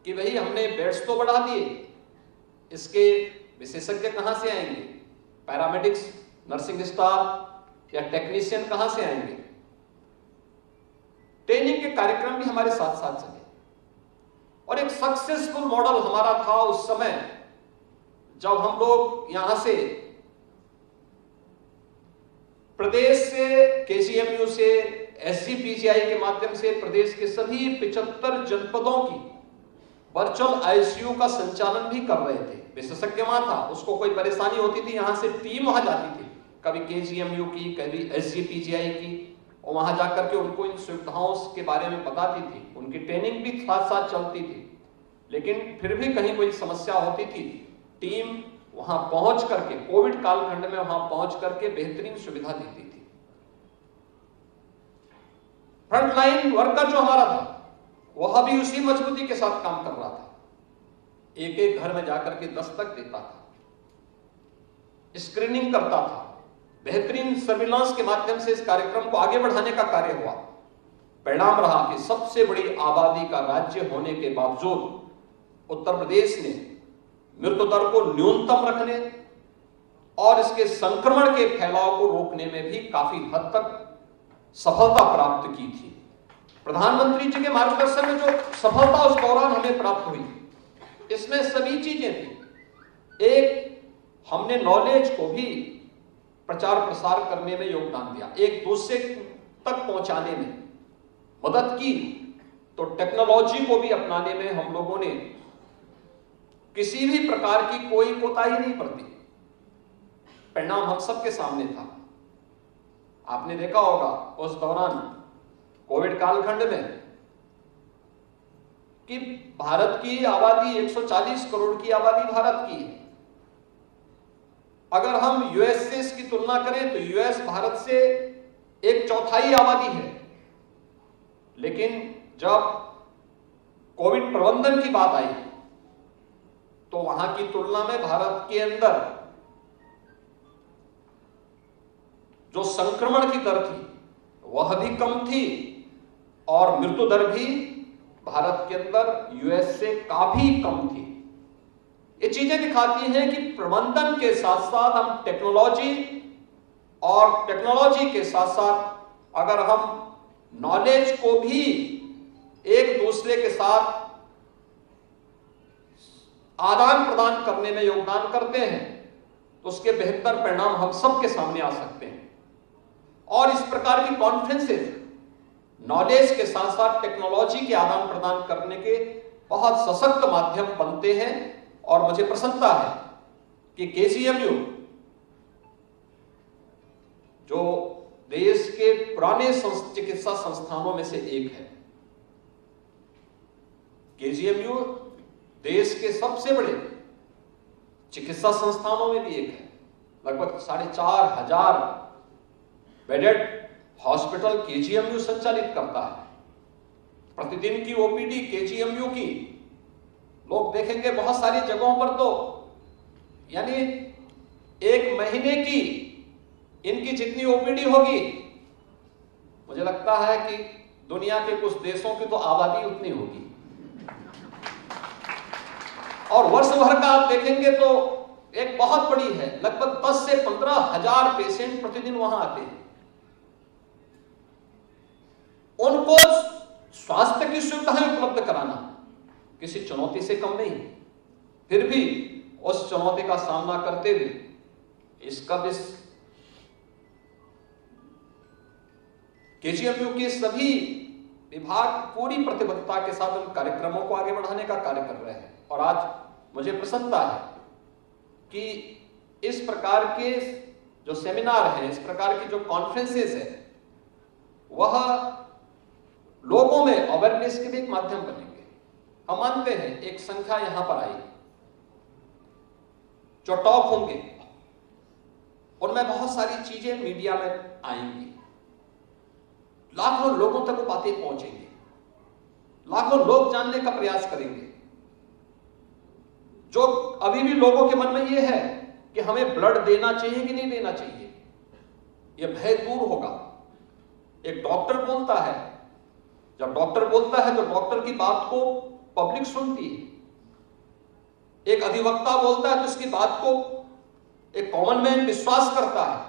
कि भाई हमने बेड्स तो बढ़ा दिए, इसके विशेषज्ञ कहां से आएंगे, पैरामेडिक्स, नर्सिंग स्टाफ या टेक्नीशियन कहां से आएंगे। ट्रेनिंग के कार्यक्रम भी हमारे साथ साथ चले और एक सक्सेसफुल मॉडल हमारा था उस समय, जब हम लोग यहां से प्रदेश से, केजीएमयू से, एसजीपीजीआई के माध्यम से प्रदेश के सभी 75 जनपदों की वर्चुअल आईसीयू का संचालन भी कर रहे थे। विशेषज्ञ वहां था, उसको कोई परेशानी होती थी, यहां से टीम वहां जाती थी, कभी केजीएमयू की, कभी एसजीपीजीआई की, और वहां जाकर के उनको इन सुविधाओं के बारे में बताती थी। उनकी ट्रेनिंग भी साथ साथ चलती थी, लेकिन फिर भी कहीं कोई समस्या होती थी, टीम वहां पहुंच करके, कोविड कालखंड में वहां पहुंच करके बेहतरीन सुविधा देती थी। फ्रंटलाइन वर्कर जो हमारा था वह भी उसी मजबूती के साथ काम कर रहा था, एक एक घर में जाकर के दस्तक देता था, स्क्रीनिंग करता था, बेहतरीन सर्विलांस के माध्यम से इस कार्यक्रम को आगे बढ़ाने का कार्य हुआ। परिणाम रहा कि सबसे बड़ी आबादी का राज्य होने के बावजूद उत्तर प्रदेश ने मृत्यु दर को न्यूनतम रखने और इसके संक्रमण के फैलाव को रोकने में भी काफी हद तक सफलता प्राप्त की थी। प्रधानमंत्री जी के मार्गदर्शन में जो सफलता उस दौरान हमें प्राप्त हुई, इसमें सभी चीजें थी। एक, हमने नॉलेज को भी प्रचार प्रसार करने में योगदान दिया, एक दूसरे तक पहुंचाने में मदद की, तो टेक्नोलॉजी को भी अपनाने में हम लोगों ने किसी भी प्रकार की कोई कोताही नहीं बरती। परिणाम हम सबके सामने था। आपने देखा होगा उस दौरान कोविड कालखंड में कि भारत की आबादी 140 करोड़ की आबादी भारत की है। अगर हम यूएस से इसकी तुलना करें तो यूएस भारत से 1/4 आबादी है, लेकिन जब कोविड प्रबंधन की बात आई तो वहां की तुलना में भारत के अंदर जो संक्रमण की दर थी वह भी कम थी और मृत्यु दर भी भारत के अंदर यूएस से काफी कम थी। ये चीजें दिखाती हैं कि प्रबंधन के साथ साथ हम टेक्नोलॉजी और टेक्नोलॉजी के साथ साथ अगर हम नॉलेज को भी एक दूसरे के साथ आदान प्रदान करने में योगदान करते हैं तो उसके बेहतर परिणाम हम सबके सामने आ सकते हैं। और इस प्रकार की कॉन्फ्रेंसेस नॉलेज के साथ साथ टेक्नोलॉजी के आदान प्रदान करने के बहुत सशक्त माध्यम बनते हैं। और मुझे प्रसन्नता है कि केजीएमयू जो देश के पुराने चिकित्सा संस्थानों में से एक है। केजीएमयू देश के सबसे बड़े चिकित्सा संस्थानों में भी एक है। लगभग 4,500 बेडेड हॉस्पिटल केजीएमयू संचालित करता है। प्रतिदिन की ओपीडी केजीएमयू की लोग देखेंगे बहुत सारी जगहों पर, तो यानी एक महीने की इनकी जितनी ओपीडी होगी, मुझे लगता है कि दुनिया के कुछ देशों की तो आबादी उतनी होगी। और वर्ष भर का आप देखेंगे तो एक बहुत बड़ी है, लगभग 10 से 15,000 पेशेंट प्रतिदिन वहां आते हैं। उनको स्वास्थ्य की सुविधाएं उपलब्ध कराना किसी चुनौती से कम नहीं। फिर भी उस चुनौती का सामना करते हुए इसका भी केजीएमयू के सभी विभाग पूरी प्रतिबद्धता के साथ उन कार्यक्रमों को आगे बढ़ाने का कार्य कर रहे हैं। और आज मुझे प्रसन्नता है कि इस प्रकार के जो सेमिनार हैं, इस प्रकार की जो कॉन्फ्रेंसेस है, वह लोगों में अवेयरनेस के भी एक माध्यम बनेंगे। हम मानते हैं एक संख्या यहां पर आई, जो टॉप होंगे उनमें बहुत सारी चीजें मीडिया में आएंगी, लाखों लोगों तक वो बातें पहुंचेंगी, लाखों लोग जानने का प्रयास करेंगे। जो अभी भी लोगों के मन में यह है कि हमें ब्लड देना चाहिए कि नहीं देना चाहिए, यह भय दूर होगा। एक डॉक्टर बोलता है, जब डॉक्टर बोलता है तो डॉक्टर की बात को पब्लिक सुनती है। एक अधिवक्ता बोलता है तो उसकी बात को एक कॉमन मैन विश्वास करता है।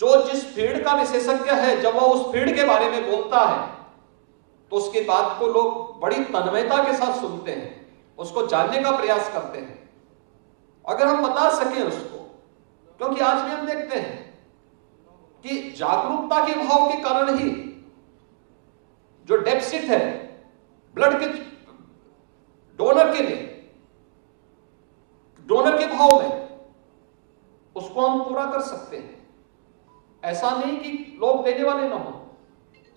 जो जिस फील्ड का विशेषज्ञ है, जब वह उस फील्ड के बारे में बोलता है तो उसकी बात को लोग बड़ी तन्मयता के साथ सुनते हैं, उसको जानने का प्रयास करते हैं। अगर हम बता सकें उसको, क्योंकि आज भी हम देखते हैं कि जागरूकता के भाव के कारण ही जो डेफिसिट है ब्लड के डोनर के लिए, डोनर के भाव में, उसको हम पूरा कर सकते हैं। ऐसा नहीं कि लोग देने वाले ना हो,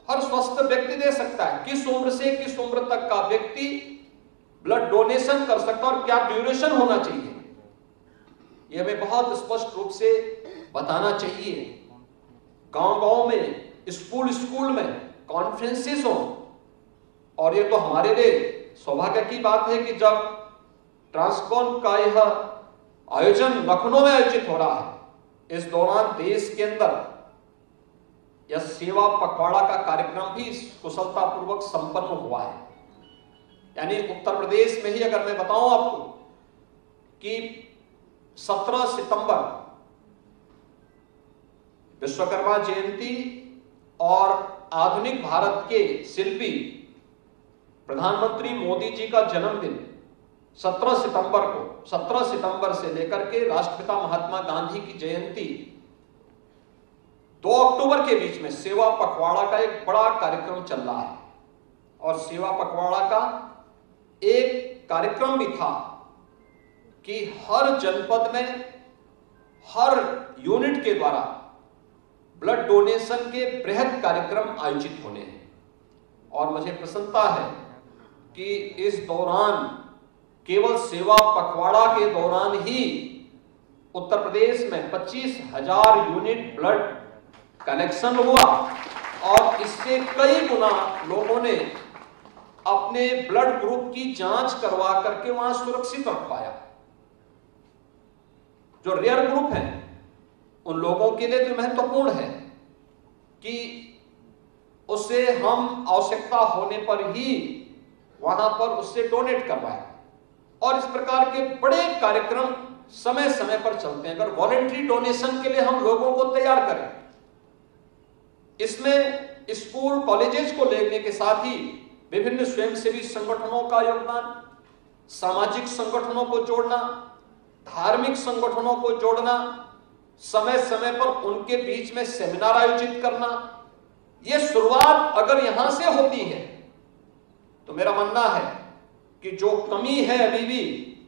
हर स्वस्थ व्यक्ति दे सकता है। किस उम्र से किस उम्र तक का व्यक्ति ब्लड डोनेशन कर सकता है और क्या ड्यूरेशन होना चाहिए, यह हमें बहुत स्पष्ट रूप से बताना चाहिए। गांव-गांव में, स्कूल में कॉन्फ्रेंसेस हो। और ये तो हमारे लिए सौभाग्य की बात है कि जब ट्रांसकॉन का यह आयोजन लखनऊ में आयोजित हो रहा है, इस दौरान देश के अंदर यह सेवा पखवाड़ा का कार्यक्रम भी कुशलतापूर्वक संपन्न हुआ है। यानी उत्तर प्रदेश में ही अगर मैं बताऊं आपको कि 17 सितंबर विश्वकर्मा जयंती और आधुनिक भारत के शिल्पी प्रधानमंत्री मोदी जी का जन्मदिन 17 सितंबर से लेकर के राष्ट्रपिता महात्मा गांधी की जयंती 2 अक्टूबर के बीच में सेवा पखवाड़ा का एक बड़ा कार्यक्रम चल रहा है। और सेवा पखवाड़ा का एक कार्यक्रम भी था कि हर जनपद में, हर यूनिट के द्वारा ब्लड डोनेशन के बृहद कार्यक्रम आयोजित होने हैं। और मुझे प्रसन्नता है कि इस दौरान, केवल सेवा पखवाड़ा के दौरान ही उत्तर प्रदेश में 25,000 यूनिट ब्लड कलेक्शन हुआ और इससे कई गुना लोगों ने अपने ब्लड ग्रुप की जांच करवा करके वहां सुरक्षित रख पाया। जो रेयर ग्रुप है उन लोगों के लिए तो महत्वपूर्ण है कि उससे हम आवश्यकता होने पर ही वहां पर उससे डोनेट करवाएं। और इस प्रकार के बड़े कार्यक्रम समय समय पर चलते हैं। अगर वॉलंटरी डोनेशन के लिए हम लोगों को तैयार करें, इसमें स्कूल कॉलेजेस को लेने के साथ ही विभिन्न स्वयंसेवी संगठनों का योगदान, सामाजिक संगठनों को जोड़ना, धार्मिक संगठनों को जोड़ना, समय समय पर उनके बीच में सेमिनार आयोजित करना, यह शुरुआत अगर यहां से होती है तो मेरा मानना है कि जो कमी है अभी भी,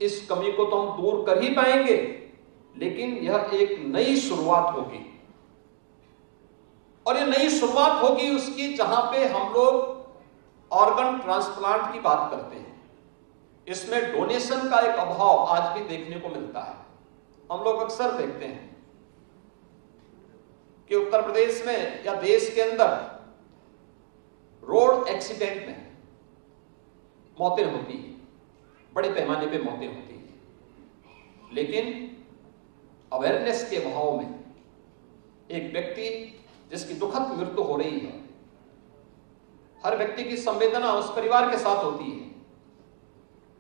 इस कमी को तो हम दूर कर ही पाएंगे। लेकिन यह एक नई शुरुआत होगी और ये नई शुरुआत होगी उसकी, जहां पे हम लोग ऑर्गन ट्रांसप्लांट की बात करते हैं। इसमें डोनेशन का एक अभाव आज भी देखने को मिलता है। हम लोग अक्सर देखते हैं कि उत्तर प्रदेश में या देश के अंदर रोड एक्सीडेंट में मौतें होती हैं, बड़े पैमाने पे मौतें होती हैं, लेकिन अवेयरनेस के अभाव में एक व्यक्ति जिसकी दुखद मृत्यु हो रही है, हर व्यक्ति की संवेदना उस परिवार के साथ होती है,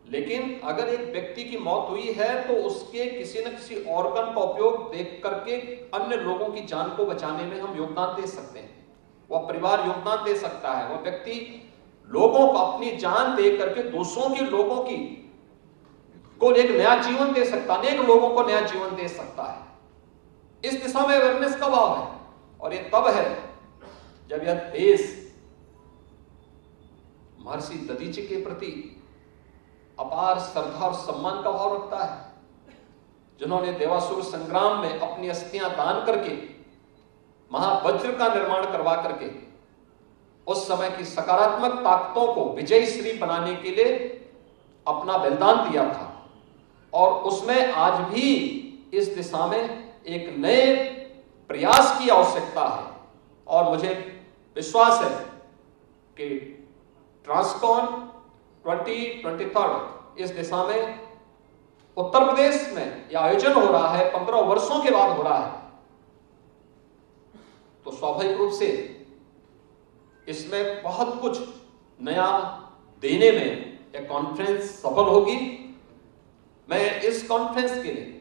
लेकिन अगर एक व्यक्ति की मौत हुई है तो उसके किसी न किसी ऑर्गन का उपयोग देख करके अन्य लोगों की जान को बचाने में हम योगदान दे सकते हैं। वह परिवार योगदान दे सकता है, वह व्यक्ति लोगों को अपनी जान दे करके दूसरों की लोगों की को एक नया जीवन दे सकता है, अनेक लोगों को नया जीवन दे सकता है। इस दिशा में अवेयरनेस का भाव है, और ये तब है जब यह देश महर्षि दधीचि के प्रति अपार श्रद्धा और सम्मान का भाव रखता है, जिन्होंने देवासुर संग्राम में अपनी अस्थियां दान करके महावज्र का निर्माण करवा करके उस समय की सकारात्मक ताकतों को विजयी श्री बनाने के लिए अपना बलिदान दिया था। और उसमें आज भी इस दिशा में एक नए प्रयास की आवश्यकता है, और मुझे विश्वास है कि ट्रांसकॉन 2023 इस दिशा में उत्तर प्रदेश में यह आयोजन हो रहा है, 15 वर्षों के बाद हो रहा है, तो स्वाभाविक रूप से इसमें बहुत कुछ नया देने में एक कॉन्फ्रेंस सफल होगी। मैं इस कॉन्फ्रेंस के लिए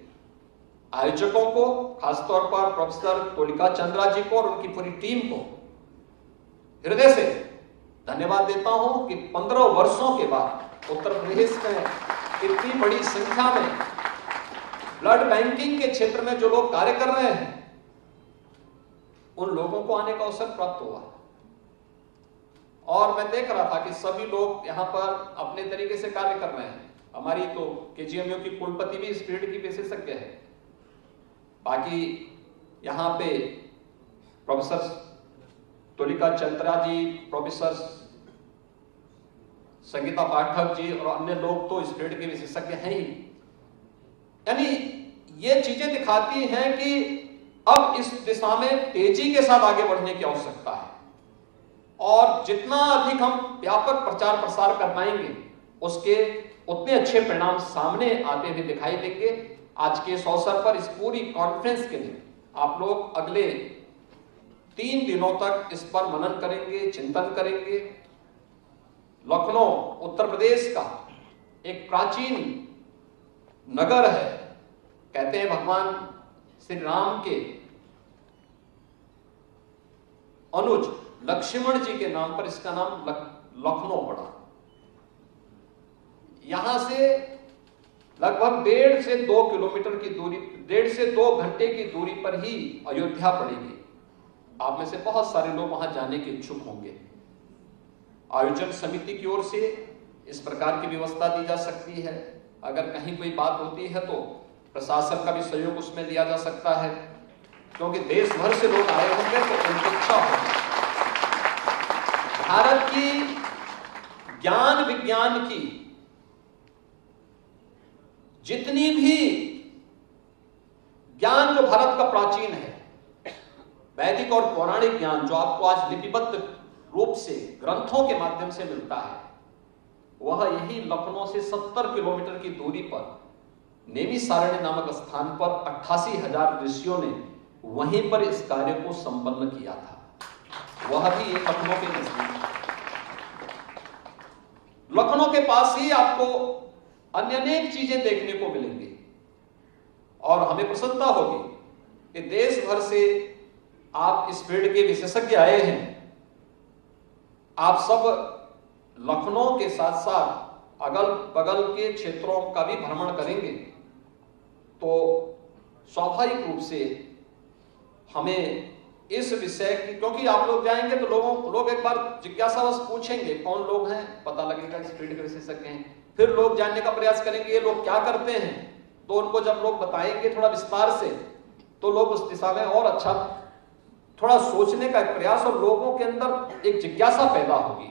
आयोजकों को, खासतौर पर प्रोफेसर तुलिका चंद्रा जी को और उनकी पूरी टीम को हृदय से धन्यवाद देता हूं कि 15 वर्षों के बाद उत्तर प्रदेश में इतनी बड़ी संख्या में ब्लड बैंकिंग के क्षेत्र में जो लोग कार्य कर रहे हैं, उन लोगों को आने का अवसर प्राप्त हुआ। और मैं देख रहा था कि सभी लोग यहाँ पर अपने तरीके से कार्य कर रहे हैं। हमारी तो केजीएमयू की कुलपति भी इस फील्ड की विशेषज्ञ है। बाकी यहाँ पे प्रोफेसर तुलिका चंद्रा जी, प्रोफेसर संगीता पाठक जी और अन्य लोग तो इस फील्ड के विशेषज्ञ हैं ही। यानी ये चीजें दिखाती हैं कि अब इस दिशा में तेजी के साथ आगे बढ़ने की आवश्यकता है, और जितना अधिक हम व्यापक प्रचार प्रसार कर पाएंगे उसके उतने अच्छे परिणाम सामने आते हुए दिखाई देंगे। आज के इस अवसर पर इस पूरी कॉन्फ्रेंस के लिए आप लोग अगले 3 दिनों तक इस पर मनन करेंगे, चिंतन करेंगे। लखनऊ उत्तर प्रदेश का एक प्राचीन नगर है। कहते हैं भगवान श्री राम के अनुज लक्ष्मण जी के नाम पर इसका नाम लखनऊ पड़ा। यहां से लगभग 1.5 से 2 किलोमीटर की दूरी, 1.5 से 2 घंटे की दूरी पर ही अयोध्या पड़ेगी। आप में से बहुत सारे लोग वहां जाने के इच्छुक होंगे। आयोजन समिति की ओर से इस प्रकार की व्यवस्था दी जा सकती है। अगर कहीं कोई बात होती है तो प्रशासन का भी सहयोग उसमें लिया जा सकता है, क्योंकि देश भर से लोग आए होंगे तो उनकी इच्छा होगी। भारत की ज्ञान विज्ञान की जितनी भी ज्ञान जो भारत का प्राचीन है, वैदिक और पौराणिक ज्ञान जो आपको आज लिपिबद्ध रूप से ग्रंथों के माध्यम से मिलता है, वह यही लखनऊ से 70 किलोमीटर की दूरी पर नेमिसारण्य नामक स्थान पर 88,000 ऋषियों ने वहीं पर इस कार्य को संपन्न किया था। वह भी एक लखनऊ के नजदीक। लखनऊ के पास ही आपको अन्य अनेक चीजें देखने को मिलेंगी, और हमें प्रसन्नता होगी कि देश भर से आप इस फील्ड के विशेषज्ञ आए हैं। आप सब लखनऊ के साथ साथ अगल बगल के क्षेत्रों का भी भ्रमण करेंगे, तो स्वाभाविक रूप से हमें इस विषय की, क्योंकि आप लोग जाएंगे तो लोग एक बार जिज्ञासावश पूछेंगे कौन लोग हैं, पता लगेगा इस फील्ड के विशेषज्ञ हैं। फिर लोग जानने का प्रयास करेंगे ये लोग क्या करते हैं, तो उनको जब लोग बताएंगे थोड़ा विस्तार से, तो लोग उस दिशा में और अच्छा थोड़ा सोचने का एक प्रयास और लोगों के अंदर एक जिज्ञासा पैदा होगी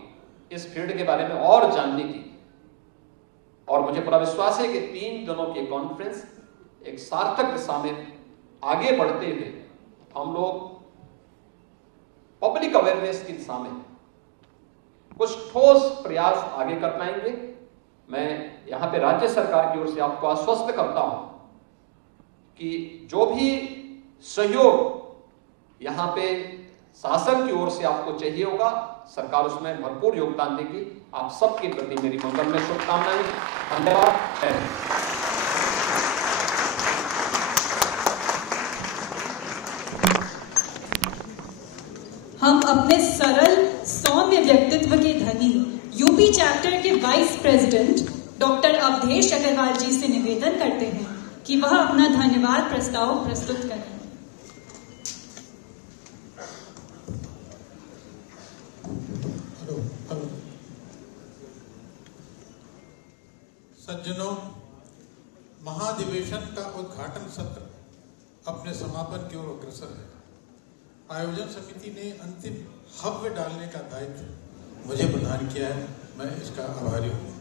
इस फील्ड के बारे में और जानने की। और मुझे पूरा विश्वास है कि 3 दिनों की कॉन्फ्रेंस एक सार्थक दिशा में आगे बढ़ते हुए हम लोग पब्लिक अवेयरनेस की दिशा में कुछ ठोस प्रयास आगे कर पाएंगे। मैं यहां पे राज्य सरकार की ओर से आपको आश्वस्त करता हूं कि जो भी सहयोग यहां पे शासन की ओर से आपको चाहिए होगा, सरकार उसमें भरपूर योगदान देगी। आप सबके प्रति मेरी मंगलमय शुभकामनाएं। धन्यवाद। हम अपने सरल सौम्य व्यक्तित्व के धनी यूपी चैप्टर के vice president doctor Awadhesh Agarwal ji से निवेदन करते हैं कि वह अपना धन्यवाद प्रस्ताव प्रस्तुत करें। सज्जनों, महाधिवेशन का उद्घाटन सत्र अपने समापन की ओर अग्रसर है। आयोजन समिति ने अंतिम हव्य डालने का दायित्व मुझे प्रदान किया है, मैं इसका आभारी हूँ।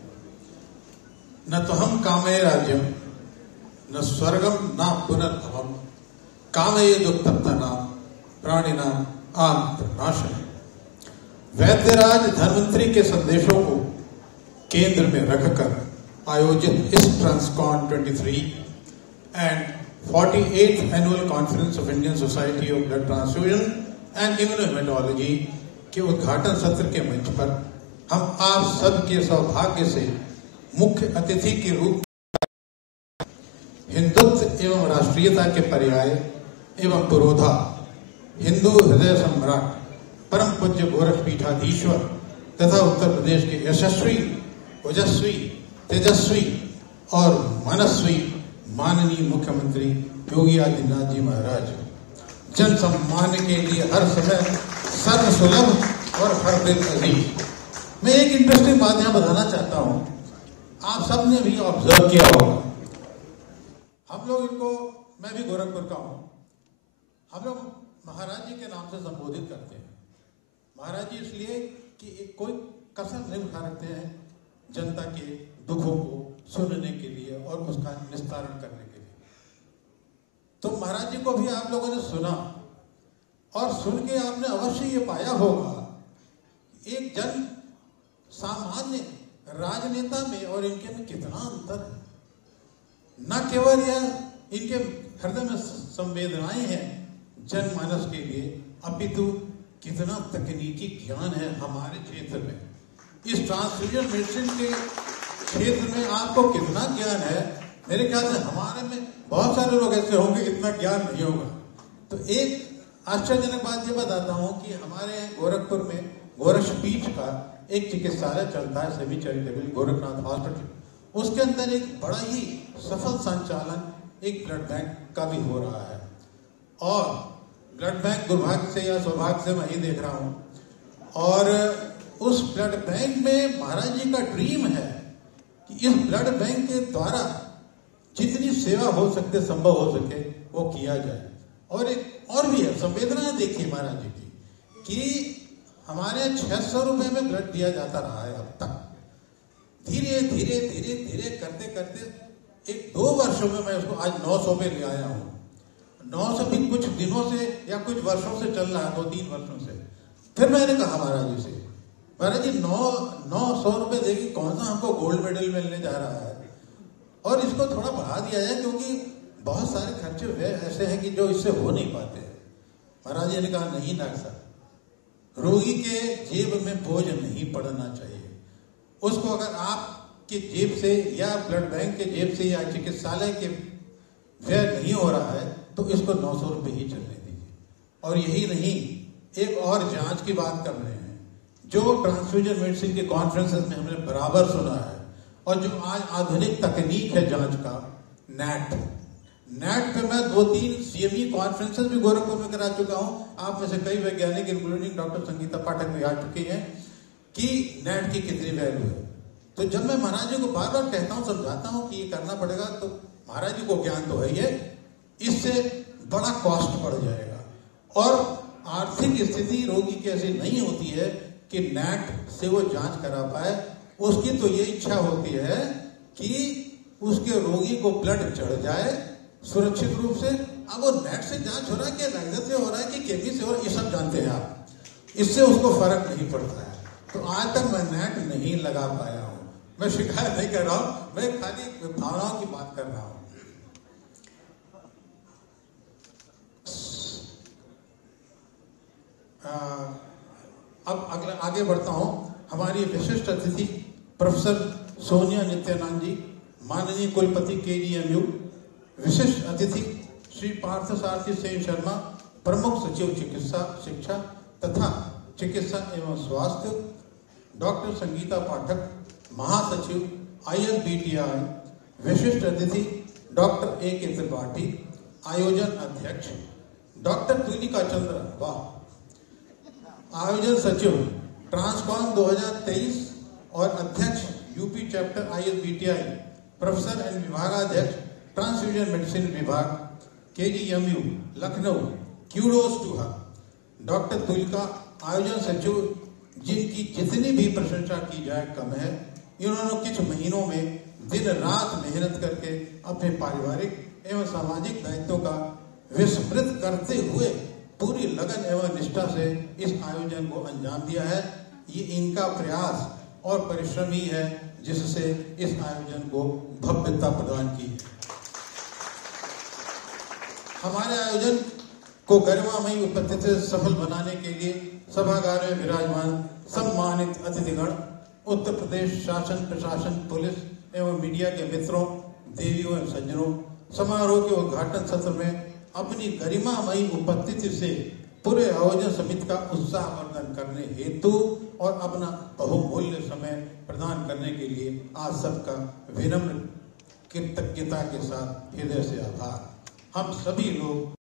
न तो हम कामये राज्यम न स्वर्गम न पुनर्भवम कामये दुःखतप्तानां प्राणिनां आंतनाशनम्। वैद्यराज धन्वंतरी के संदेशों को केंद्र में रखकर आयोजित इस Transcon 23 and 48th annual conference of Indian society of blood transfusion and immunohaematology के उद्घाटन सत्र के मंच पर हम आप सबके सौभाग्य से मुख्य अतिथि के रूप में हिंदुत्व एवं राष्ट्रीयता के पर्याय एवं पुरोधा हिंदू हृदय सम्राट परम पूज्य गोरख पीठाधीश्वर तथा उत्तर प्रदेश के यशस्वी, ओजस्वी, तेजस्वी और मनस्वी माननीय मुख्यमंत्री योगी आदित्यनाथ जी महाराज जन सम्मान के लिए हर समय सर्वसुलभ और हर दिन अधिक। मैं एक इंटरेस्टिंग बात यहाँ बताना चाहता हूँ, आप सब ने भी ऑब्जर्व किया होगा। हम लोग इनको, मैं भी गोरखपुर का हूँ, हम लोग महाराज जी के नाम से संबोधित करते हैं। महाराज जी इसलिए कि कोई कसर नहीं उठा रखते हैं जनता के दुखों को सुनने के लिए और उसका निस्तारण करने के लिए। तो महाराज जी को भी आप लोगों ने सुना और सुन के आपने अवश्य ये पाया होगा एक जन सामान्य राजनेता में और इनके में कितना अंतर है। न केवल यह इनके हृदय में संवेदनाएं हैं जनमानस के लिए, अपितु कितना तकनीकी ज्ञान है हमारे क्षेत्र में। इस ट्रांसफ्यूजन मेडिसिन के क्षेत्र में आपको कितना ज्ञान है, मेरे ख्याल से हमारे में बहुत सारे लोग ऐसे होंगे इतना ज्ञान नहीं होगा। तो एक आश्चर्यजनक बात ये बताता हूँ कि हमारे गोरखपुर में गोरक्षपीठ का एक चिकित्सालय चलता है, सेमी चैरिटेबल गोरखनाथ हॉस्पिटल। उसके अंदर एक बड़ा ही सफल संचालन एक ब्लड बैंक का भी हो रहा है। और ब्लड बैंक दुर्भाग्य से या सौभाग्य से मैं ही देख रहा हूँ। और उस ब्लड बैंक में महाराज जी का ड्रीम है कि इस ब्लड बैंक के द्वारा जितनी सेवा हो सके, संभव हो सके, वो किया जाए। और एक और भी है, संवेदना देखिए महाराज जी की कि हमारे 600 रुपए में ब्लड दिया जाता रहा है अब तक। धीरे धीरे धीरे धीरे करते करते एक 2 वर्षों में मैं उसको आज 900 पे ले आया हूँ। 900 भी कुछ दिनों से या कुछ वर्षों से चल रहा है, 2-3 वर्षों से। फिर मैंने कहा महाराज जी से, महाराज जी 900 रुपए देगी, कौन सा हमको गोल्ड मेडल मिलने जा रहा है, और इसको थोड़ा बढ़ा दिया जाए क्योंकि बहुत सारे खर्चे वे ऐसे हैं कि जो इससे हो नहीं पाते। महाराज जी ने कहा नहीं डॉक्टर साहब, रोगी के जेब में बोझ नहीं पड़ना चाहिए। उसको अगर आपके जेब से या ब्लड बैंक के जेब से या चिकित्सालय के व्यय नहीं हो रहा है तो इसको 900 रुपये ही चलने दीजिए। और यही नहीं, एक और जांच की बात कर रहे हैं जो ट्रांसफ्यूजन मेडिसिन के कॉन्फ्रेंसेस में हमने बराबर सुना है, और जो आज आधुनिक तकनीक है जांच का, नेट पे मैं 2-3 CME कॉन्फ्रेंसेस भी गोरखपुर में करा चुका हूं। आप में से कई वैज्ञानिक इंक्लूडिंग डॉक्टर संगीता पाठक भी आ चुके हैं कि नेट की कितनी वैल्यू है। तो जब मैं महाराज जी को बार बार कहता हूं, समझाता हूं कि ये करना पड़ेगा, तो महाराज जी को ज्ञान तो है ही है, इससे बड़ा कॉस्ट बढ़ जाएगा। और आर्थिक स्थिति रोगी की ऐसी नहीं होती है कि नेट से वो जांच करा पाए। उसकी तो ये इच्छा होती है कि उसके रोगी को ब्लड चढ़ जाए सुरक्षित रूप से। अब वो नेट से जांच हो रहा है कि नाइजर से हो रहा है कि केमी से हो रहा है, ये सब जानते हैं आप, इससे उसको फर्क नहीं पड़ता है। तो आज तक मैं नेट नहीं लगा पाया हूं। मैं शिकायत नहीं कर रहा हूं, मैं खाली भावनाओं की बात कर रहा हूं। अब आगे बढ़ता हूं। हमारी विशिष्ट अतिथि प्रोफेसर सोनिया नित्यानंद जी, माननीय कुलपति KGMU, विशिष्ट अतिथि श्री पार्थसारथी सेन शर्मा, प्रमुख सचिव चिकित्सा शिक्षा तथा चिकित्सा एवं स्वास्थ्य, डॉक्टर संगीता पाठक, महासचिव ILBTI, विशिष्ट अतिथि डॉक्टर AK त्रिपाठी, आयोजन अध्यक्ष डॉक्टर तुलिका चंद्र वाह, आयोजन सचिव ट्रांसकॉम 2023 और अध्यक्ष UP chapter ILBTI, professor and विभागाध्यक्ष ट्रांसफ्यूजन मेडिसिन विभाग KGMU Lucknow, kudos to her. Doctor Tulika आयोजन सचिव, जिनकी जितनी भी प्रशंसा की जाए कम है। इन्होंने कुछ महीनों में दिन रात मेहनत करके अपने पारिवारिक एवं सामाजिक दायित्वों का विस्मृत करते हुए पूरी लगन एवं निष्ठा से इस आयोजन को अंजाम दिया है। ये इनका प्रयास और परिश्रम ही है जिससे इस आयोजन को भव्यता प्रदान की है। हमारे आयोजन को गरिमामयी उपस्थिति से सफल बनाने के लिए सभागार में विराजमान सम्मानित अतिथिगण, उत्तर प्रदेश शासन प्रशासन, पुलिस एवं मीडिया के मित्रों, देवियों एवं सज्जनों, समारोह के उद्घाटन सत्र में अपनी गरिमामयी उपस्थिति से पूरे आयोजन समिति का उत्साहवर्धन करने हेतु और अपना बहुमूल्य समय प्रदान करने के लिए आप सबका विनम्र कृतज्ञता के साथ हृदय से आभार। हम सभी लोग